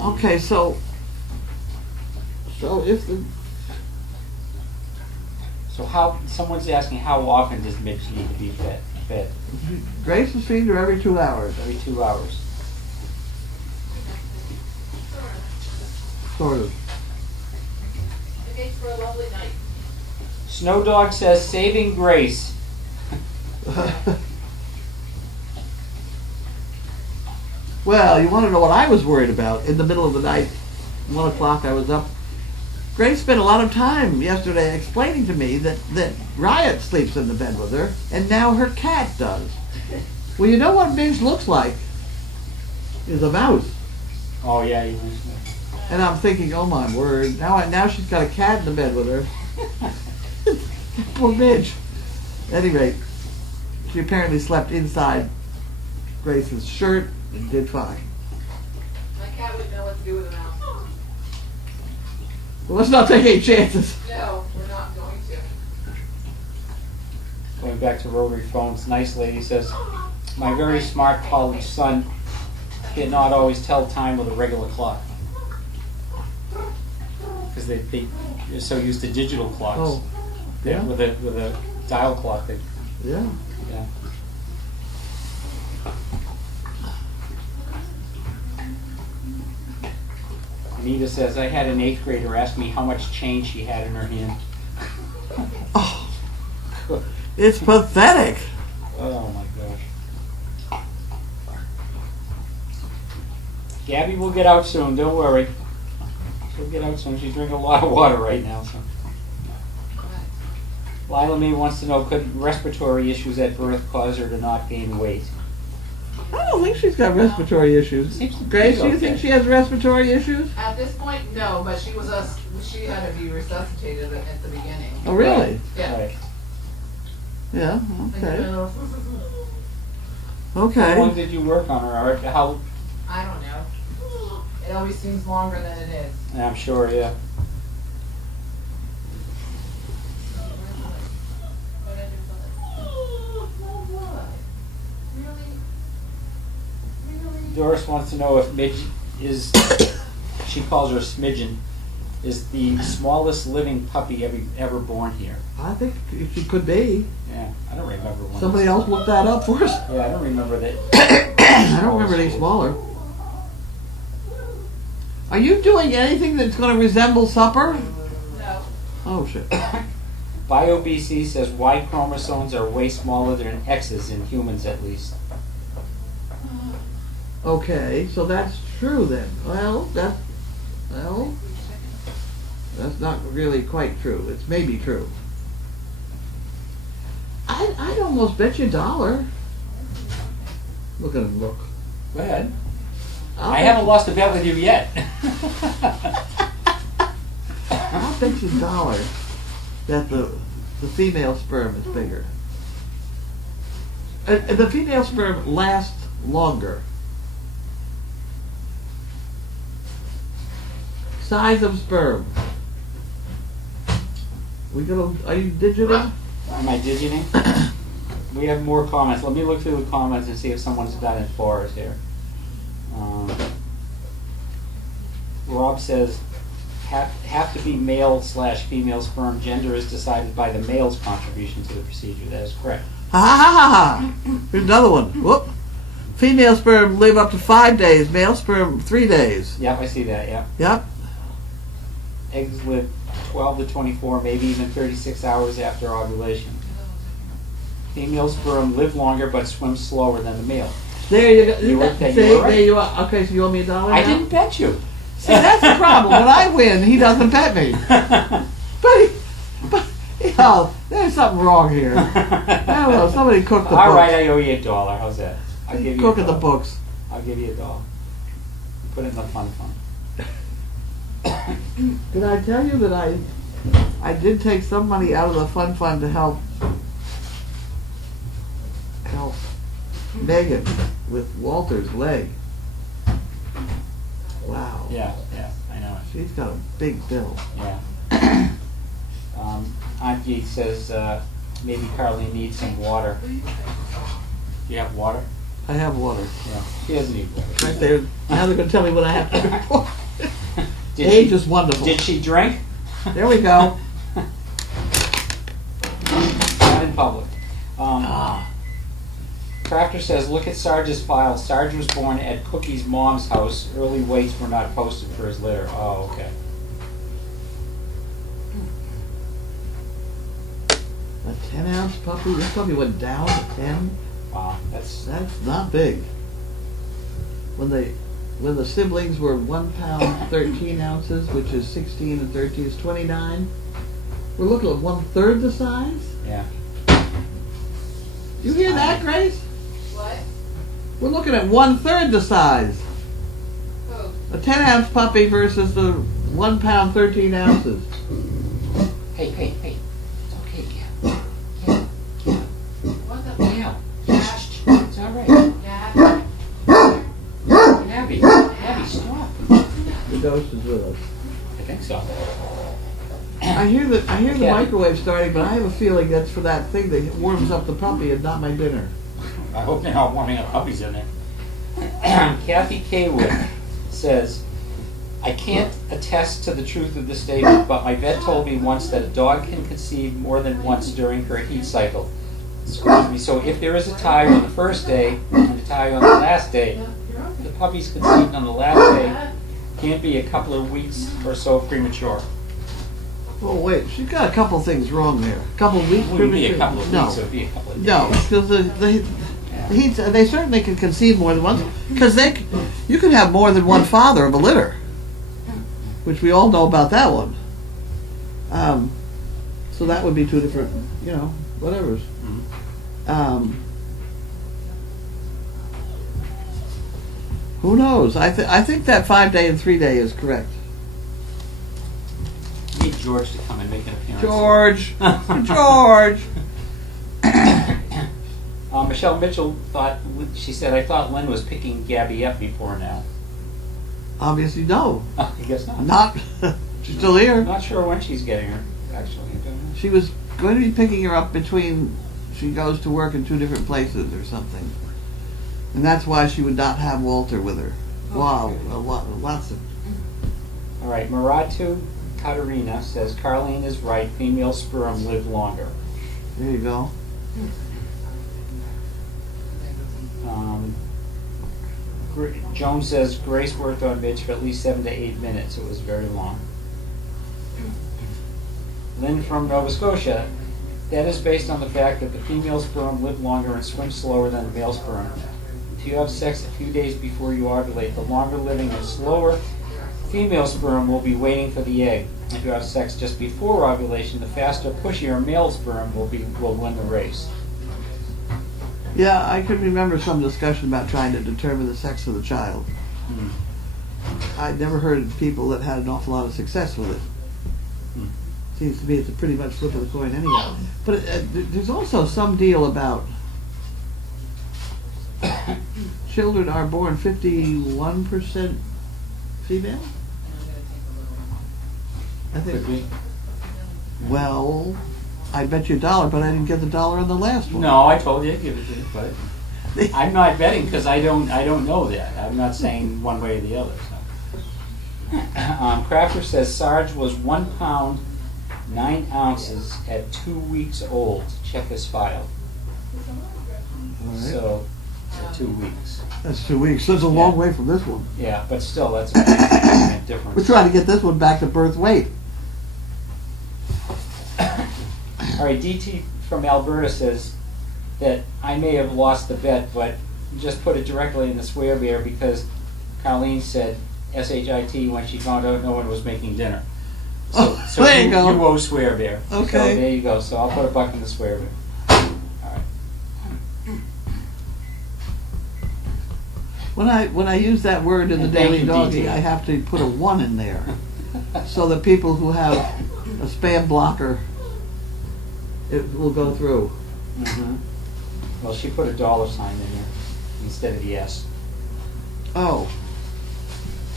Okay, so if the So how someone's asking how often does Mitch need to be fed? Grace is feeding her every 2 hours, Every 2 hours. sort of. It makes for a lovely night. Snow Dog says saving Grace. Well, you want to know what I was worried about? In the middle of the night, 1 o'clock, I was up. Grace spent a lot of time yesterday explaining to me that Riot sleeps in the bed with her, and now her cat does. Well, you know what Midge looks like? Is a mouse. Oh yeah, you mentioned that. And I'm thinking, oh my word, now she's got a cat in the bed with her. Poor Midge. At any rate, she apparently slept inside Grace's shirt and did fine. My cat would know what to do with a mouse. Well, let's not take any chances. No, we're not going to. Going back to rotary phones, nice lady says, my very smart college son cannot always tell time with a regular clock. Because they're so used to digital clocks. Oh, yeah. With a dial clock. Yeah. Yeah. Anita says, I had an 8th grader ask me how much change she had in her hand. Oh, it's pathetic. Oh my gosh. Gabby will get out soon, don't worry. She'll get out soon. She's drinking a lot of water right now. So. Lila Mae wants to know, could respiratory issues at birth cause her to not gain weight? I don't think she's got respiratory issues. Seems to be Grace, do you okay. think she has respiratory issues? At this point, no, but she had to be resuscitated at the beginning. Oh, really? Yeah. Right. Yeah, okay. How How long Okay. did you work on her? Or how? I don't know. It always seems longer than it is. I'm sure, yeah. Doris wants to know if Midge is, she calls her Smidgen, is the smallest living puppy ever born here. I think she could be. Yeah, I don't remember one. Somebody else look that up for us. Yeah, I don't remember that. I don't remember any smaller. Are you doing anything that's going to resemble supper? No. Oh, shit. BioBC says Y chromosomes are way smaller than X's in humans at least. Okay, so that's true then. Well, that's not really quite true. It's maybe true. I'd almost bet you $1. Look at him look. Go ahead. I'll I haven't lost a bet with you yet. I'll bet you $1 that the female sperm is bigger. The female sperm lasts longer. Size of sperm. Are you digiting? Am I digiting? We have more comments. Let me look through the comments and see if someone's done it for us here. Rob says, have to be male/female sperm. Gender is decided by the male's contribution to the procedure. That is correct. Ha ha ha ha! Here's another one. Whoop. Female sperm live up to 5 days. Male sperm 3 days. Yep, I see that, yeah. Yep. Eggs live 12 to 24, maybe even 36 hours after ovulation. Female sperm live longer but swim slower than the male. There you go. You were- See, you were right. there you are. Okay, so you owe me $1 I now? didn't bet you. See, that's the problem. When I win, he doesn't bet me. But there's something wrong here. I don't know. Somebody cooked the All books. right, I owe you $1. How's that? I'll give you Cooking the $1. books. I'll give you $1. Put it in the fun fund. Did I tell you that I did take some money out of the fun fund to help Megan with Walter's leg? Wow. Yeah, I know it. She's got a big bill. Yeah. Auntie says maybe Carlene needs some water. You have water? I have water. Yeah. She doesn't need water. Right there. Now they're going to tell me what I have to do. Did Age she, is wonderful. did she drink? There we go. Not in public. Crafter says, look at Sarge's file. Sarge was born at Cookie's mom's house. Early weights were not posted for his litter. Oh, okay. A 10-ounce puppy? This puppy went down to 10? Wow, that's That's not big. When the siblings were 1 pound 13 ounces, which is 16 and 13 is 29, we're looking at 1/3 the size. yeah. You hear that, Grace? What? We're looking at 1/3 the size. Oh, A 10-ounce puppy versus the 1 pound 13 ounces. Hey, it's okay, Gab. what the? Gab. Cat? It's all right. Cat? Abby, stop. The ghost is with us. I think so. I hear the Okay. microwave starting, but I have a feeling that's for that thing that warms up the puppy and not my dinner. I hope they're not warming up puppies in there. Kathy Kaywood says, I can't attest to the truth of this statement, but my vet told me once that a dog can conceive more than once during her heat cycle. Excuse me. So if there is a tie on the first day and a tie on the last day, the puppy's conceived on the last day can't be a couple of weeks or so premature. Oh wait, she's got a couple things wrong there. A couple of weeks. It wouldn't be a premature- couple of no. weeks, it would be a couple of days. No, because they certainly can conceive more than once. Because You can have more than one father of a litter, which we all know about that one. So that would be two different, you know, whatevers. Who knows? I think that 5-day and 3-day is correct. I need George to come and make an appearance. George! George! Michelle Mitchell she said, I thought Lynn was picking Gabby up before now. Obviously, no. I guess not. Not. She's still here. Not sure when she's getting her, actually. I don't know. She was going to be picking her up between, she goes to work in 2 different places or something. And that's why she would not have Walter with her. Wow, lots of... All right, Maratu Katerina says, Carlene is right, female sperm live longer. There you go. Joan says, Grace worked on Mitch for at least 7 to 8 minutes. It was very long. Lynn from Nova Scotia, that is based on the fact that the female sperm live longer and swim slower than the male sperm. If you have sex a few days before you ovulate, the longer living and slower female sperm will be waiting for the egg. If you have sex just before ovulation, the faster, pushier male sperm will win the race. Yeah, I could remember some discussion about trying to determine the sex of the child. I'd never heard of people that had an awful lot of success with it. Seems to me it's a pretty much flip of the coin anyhow. But there's also some deal about children are born 51% female? I think. Could be. Well, I bet you $1, but I didn't get the $1 on the last one. No, I told you to give it to you, but I'm not betting because I don't know that. I'm not saying one way or the other. So. Crafter says Sarge was 1 pound 9 ounces at 2 weeks old. Check his file. All right. So 2 weeks. That's 2 weeks. That's a long way from this one. Yeah, but still, that's a significant difference. We're trying to get this one back to birth weight. All right, DT from Alberta says that I may have lost the bet, but just put it directly in the swear bear because Carlene said SHIT when she found out no one was making dinner. So, so there you go. You owe swear bear. Okay. So there you go. So I'll put $1 in the swear bear. All right. When I use that word in the And thank Daily you, Doggy, DT. I have to put a 1 in there, so that people who have a spam blocker, it will go through. Well, she put a $sign in there instead of the S. Oh.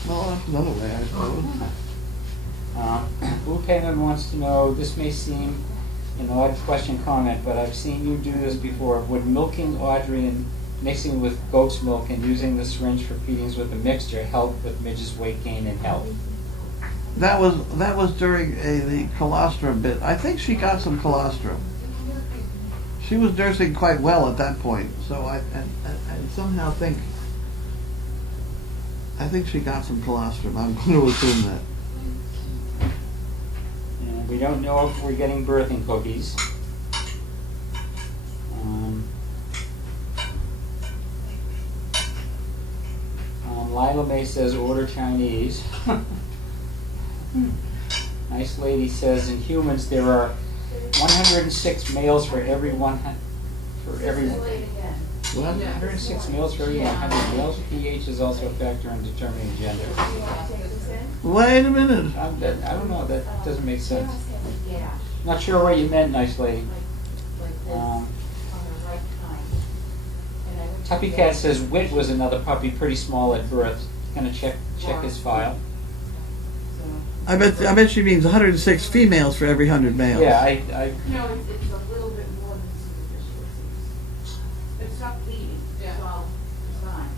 Well, that's another way, I suppose. Blue Payman wants to know, this may seem an odd question comment, but I've seen you do this before. Would milking Audrey and mixing with goat's milk and using the syringe for feedings with a mixture help with Midge's weight gain and health? That was during the colostrum bit. I think she got some colostrum. She was nursing quite well at that point, so I somehow think she got some colostrum. I'm going to assume that. And we don't know if we're getting birthing cookies. Lila May says order Chinese. Nice lady says in humans there are 106 males for every 100 106 males for every 100 males. pH is also a factor in determining gender. Wait a minute. I don't know. That doesn't make sense. Not sure what you meant, nice lady. Tuppy Cat says Wit was another puppy, pretty small at birth. Gonna check his file. I bet she means 106 females for every 100 males. Yeah, No, it's a little bit more than superficial. It's not bleeding. Yeah. So it's fine.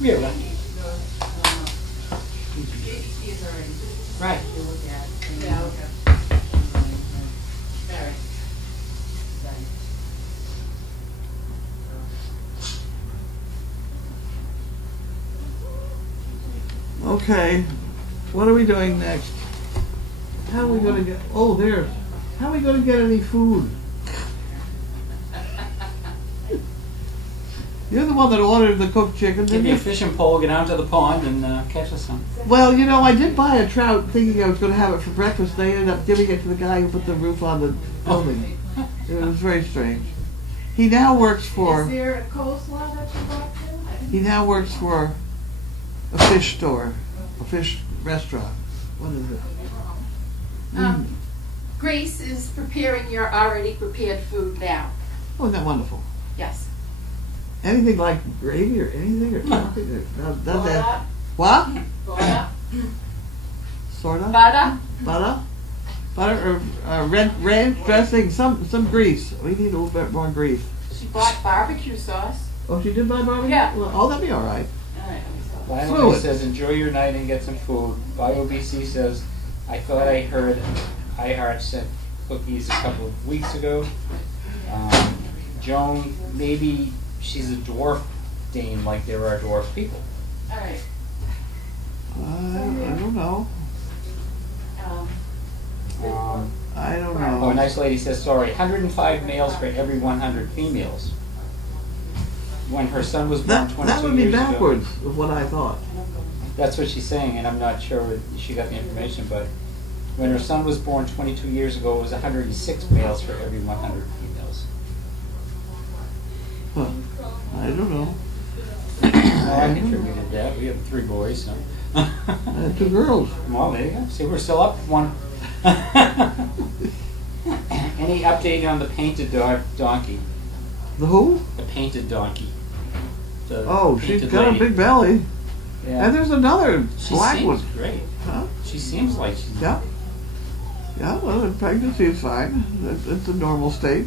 Really? Right. Yeah, okay. Very. Okay, what are we doing next? How are we going to get? Oh, there. How are we going to get any food? You're the one that ordered the cooked chicken, Give didn't me a you? fishing pole, get down to the pond and catch us some. Well, you know, I did buy a trout thinking I was going to have it for breakfast. They ended up giving it to the guy who put the roof on the building. It was very strange. He now works Is for, there a coleslaw that you bought too? he now works for a fish store, a fish restaurant. What is it? Grace is preparing your already prepared food now. Oh, isn't that wonderful? Yes. Anything like gravy or anything or something? Does that? Butter, What? butter, Sort of? butter. Butter? Butter or ranch dressing, some grease. We need a little bit more grease. She bought barbecue sauce. Oh, she did buy barbecue? Yeah. Well, oh, that'd be all right. All right. Lionel Fluid. says, enjoy your night and get some food. BioBC says, I thought I heard iHeart sent cookies a couple of weeks ago. Joan, maybe she's a dwarf dame like there are dwarf people. All right. I don't know. I don't know. Oh, a nice lady says, sorry, 105 males for every 100 females. When her son was born 22 That would be years backwards ago. of what I thought. That's what she's saying, and I'm not sure where she got the information, but when her son was born 22 years ago, it was 106 males for every 100 females. Huh. I don't know. I contributed that. We have 3 boys, so. I had 2 girls. Well, there you go. See, we're still up 1. Any update on the painted donkey? The who? The painted donkey. The Oh, she's painted got lady. a big belly. Yeah. And there's another She black seems one. great. Huh? She seems like she's. Yeah. Yeah, well, in pregnancy is fine. It's a normal state.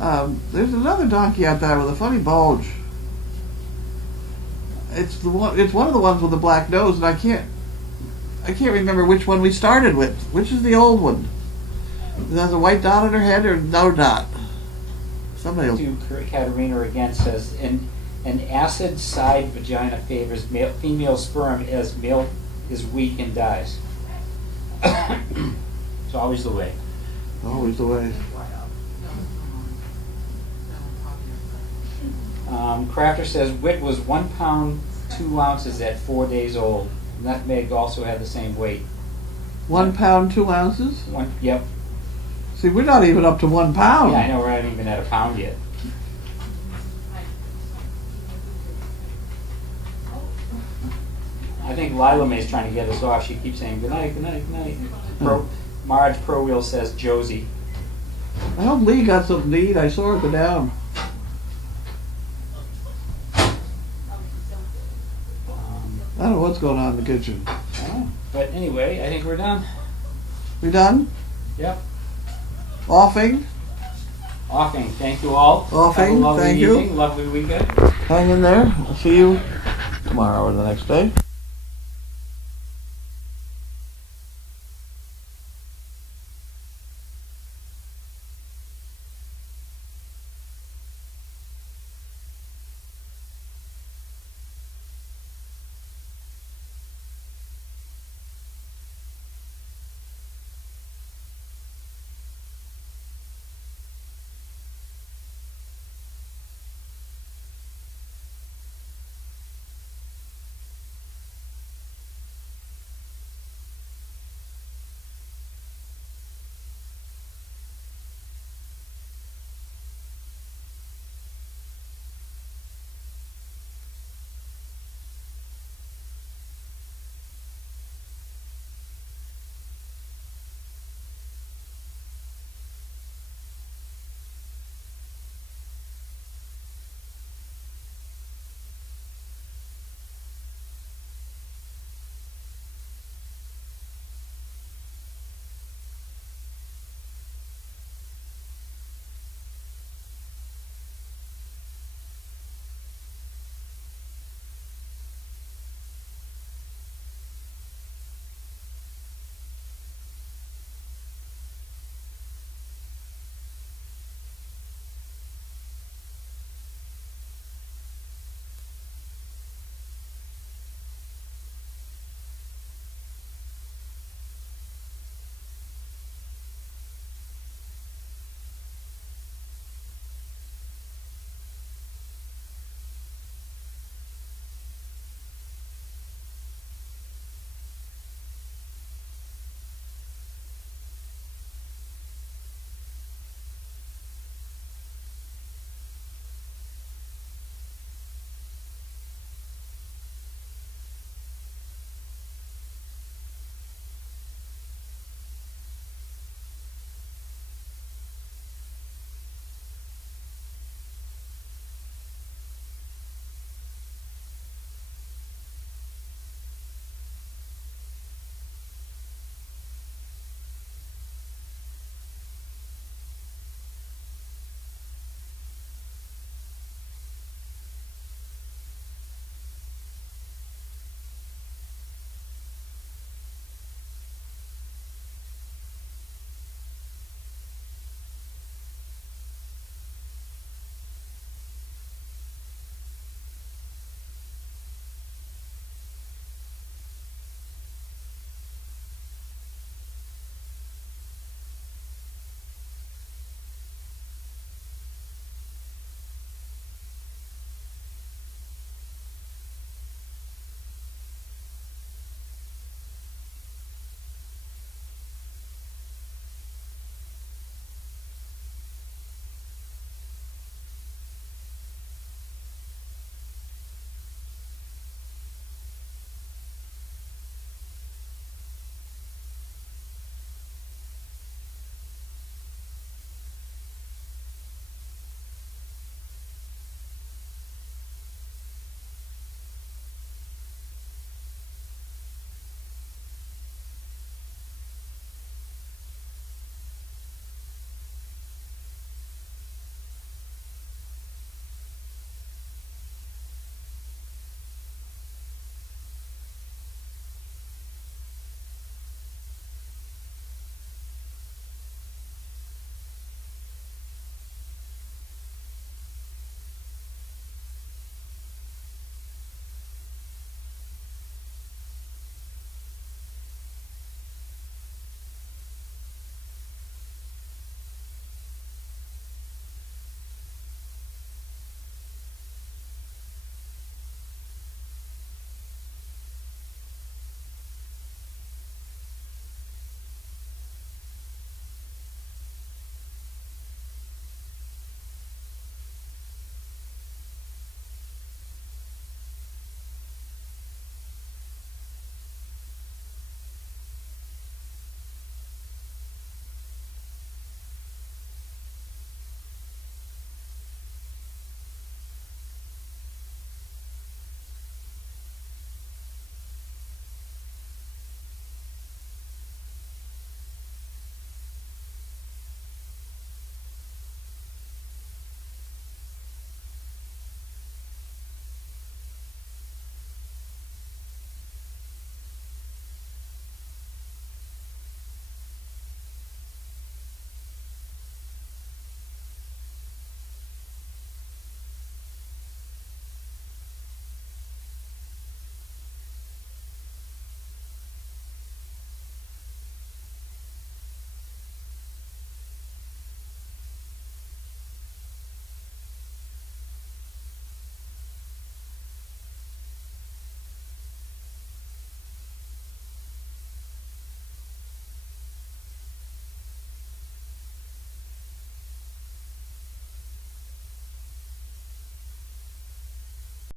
There's another donkey out there with a funny bulge. It's the one. It's one of the ones with the black nose, and I can't remember which one we started with. Which is the old one? It has a white dot on her head or no dot. Somebody will. To Katerina again says, an acid side vagina favors female sperm as male is weak and dies. It's always the way. Always the way. Crafter says wit was 1 pound 2 ounces at 4 days old. Nutmeg also had the same weight. 1 pound 2 ounces. Yep. See, we're not even up to 1 pound. Yeah, I know we're not even at a pound yet. I think Lila Mae's trying to get us off. She keeps saying good night, good night, good night. Marge Pro Wheel says Josie. I hope Lee got something to eat. I saw her go down. I don't know what's going on in the kitchen. I don't know. But anyway, I think we're done. We done? Yep. Offing? Offing. Thank you all. Offing, Have a lovely thank you. evening, lovely weekend. Hang in there. I'll see you tomorrow or the next day.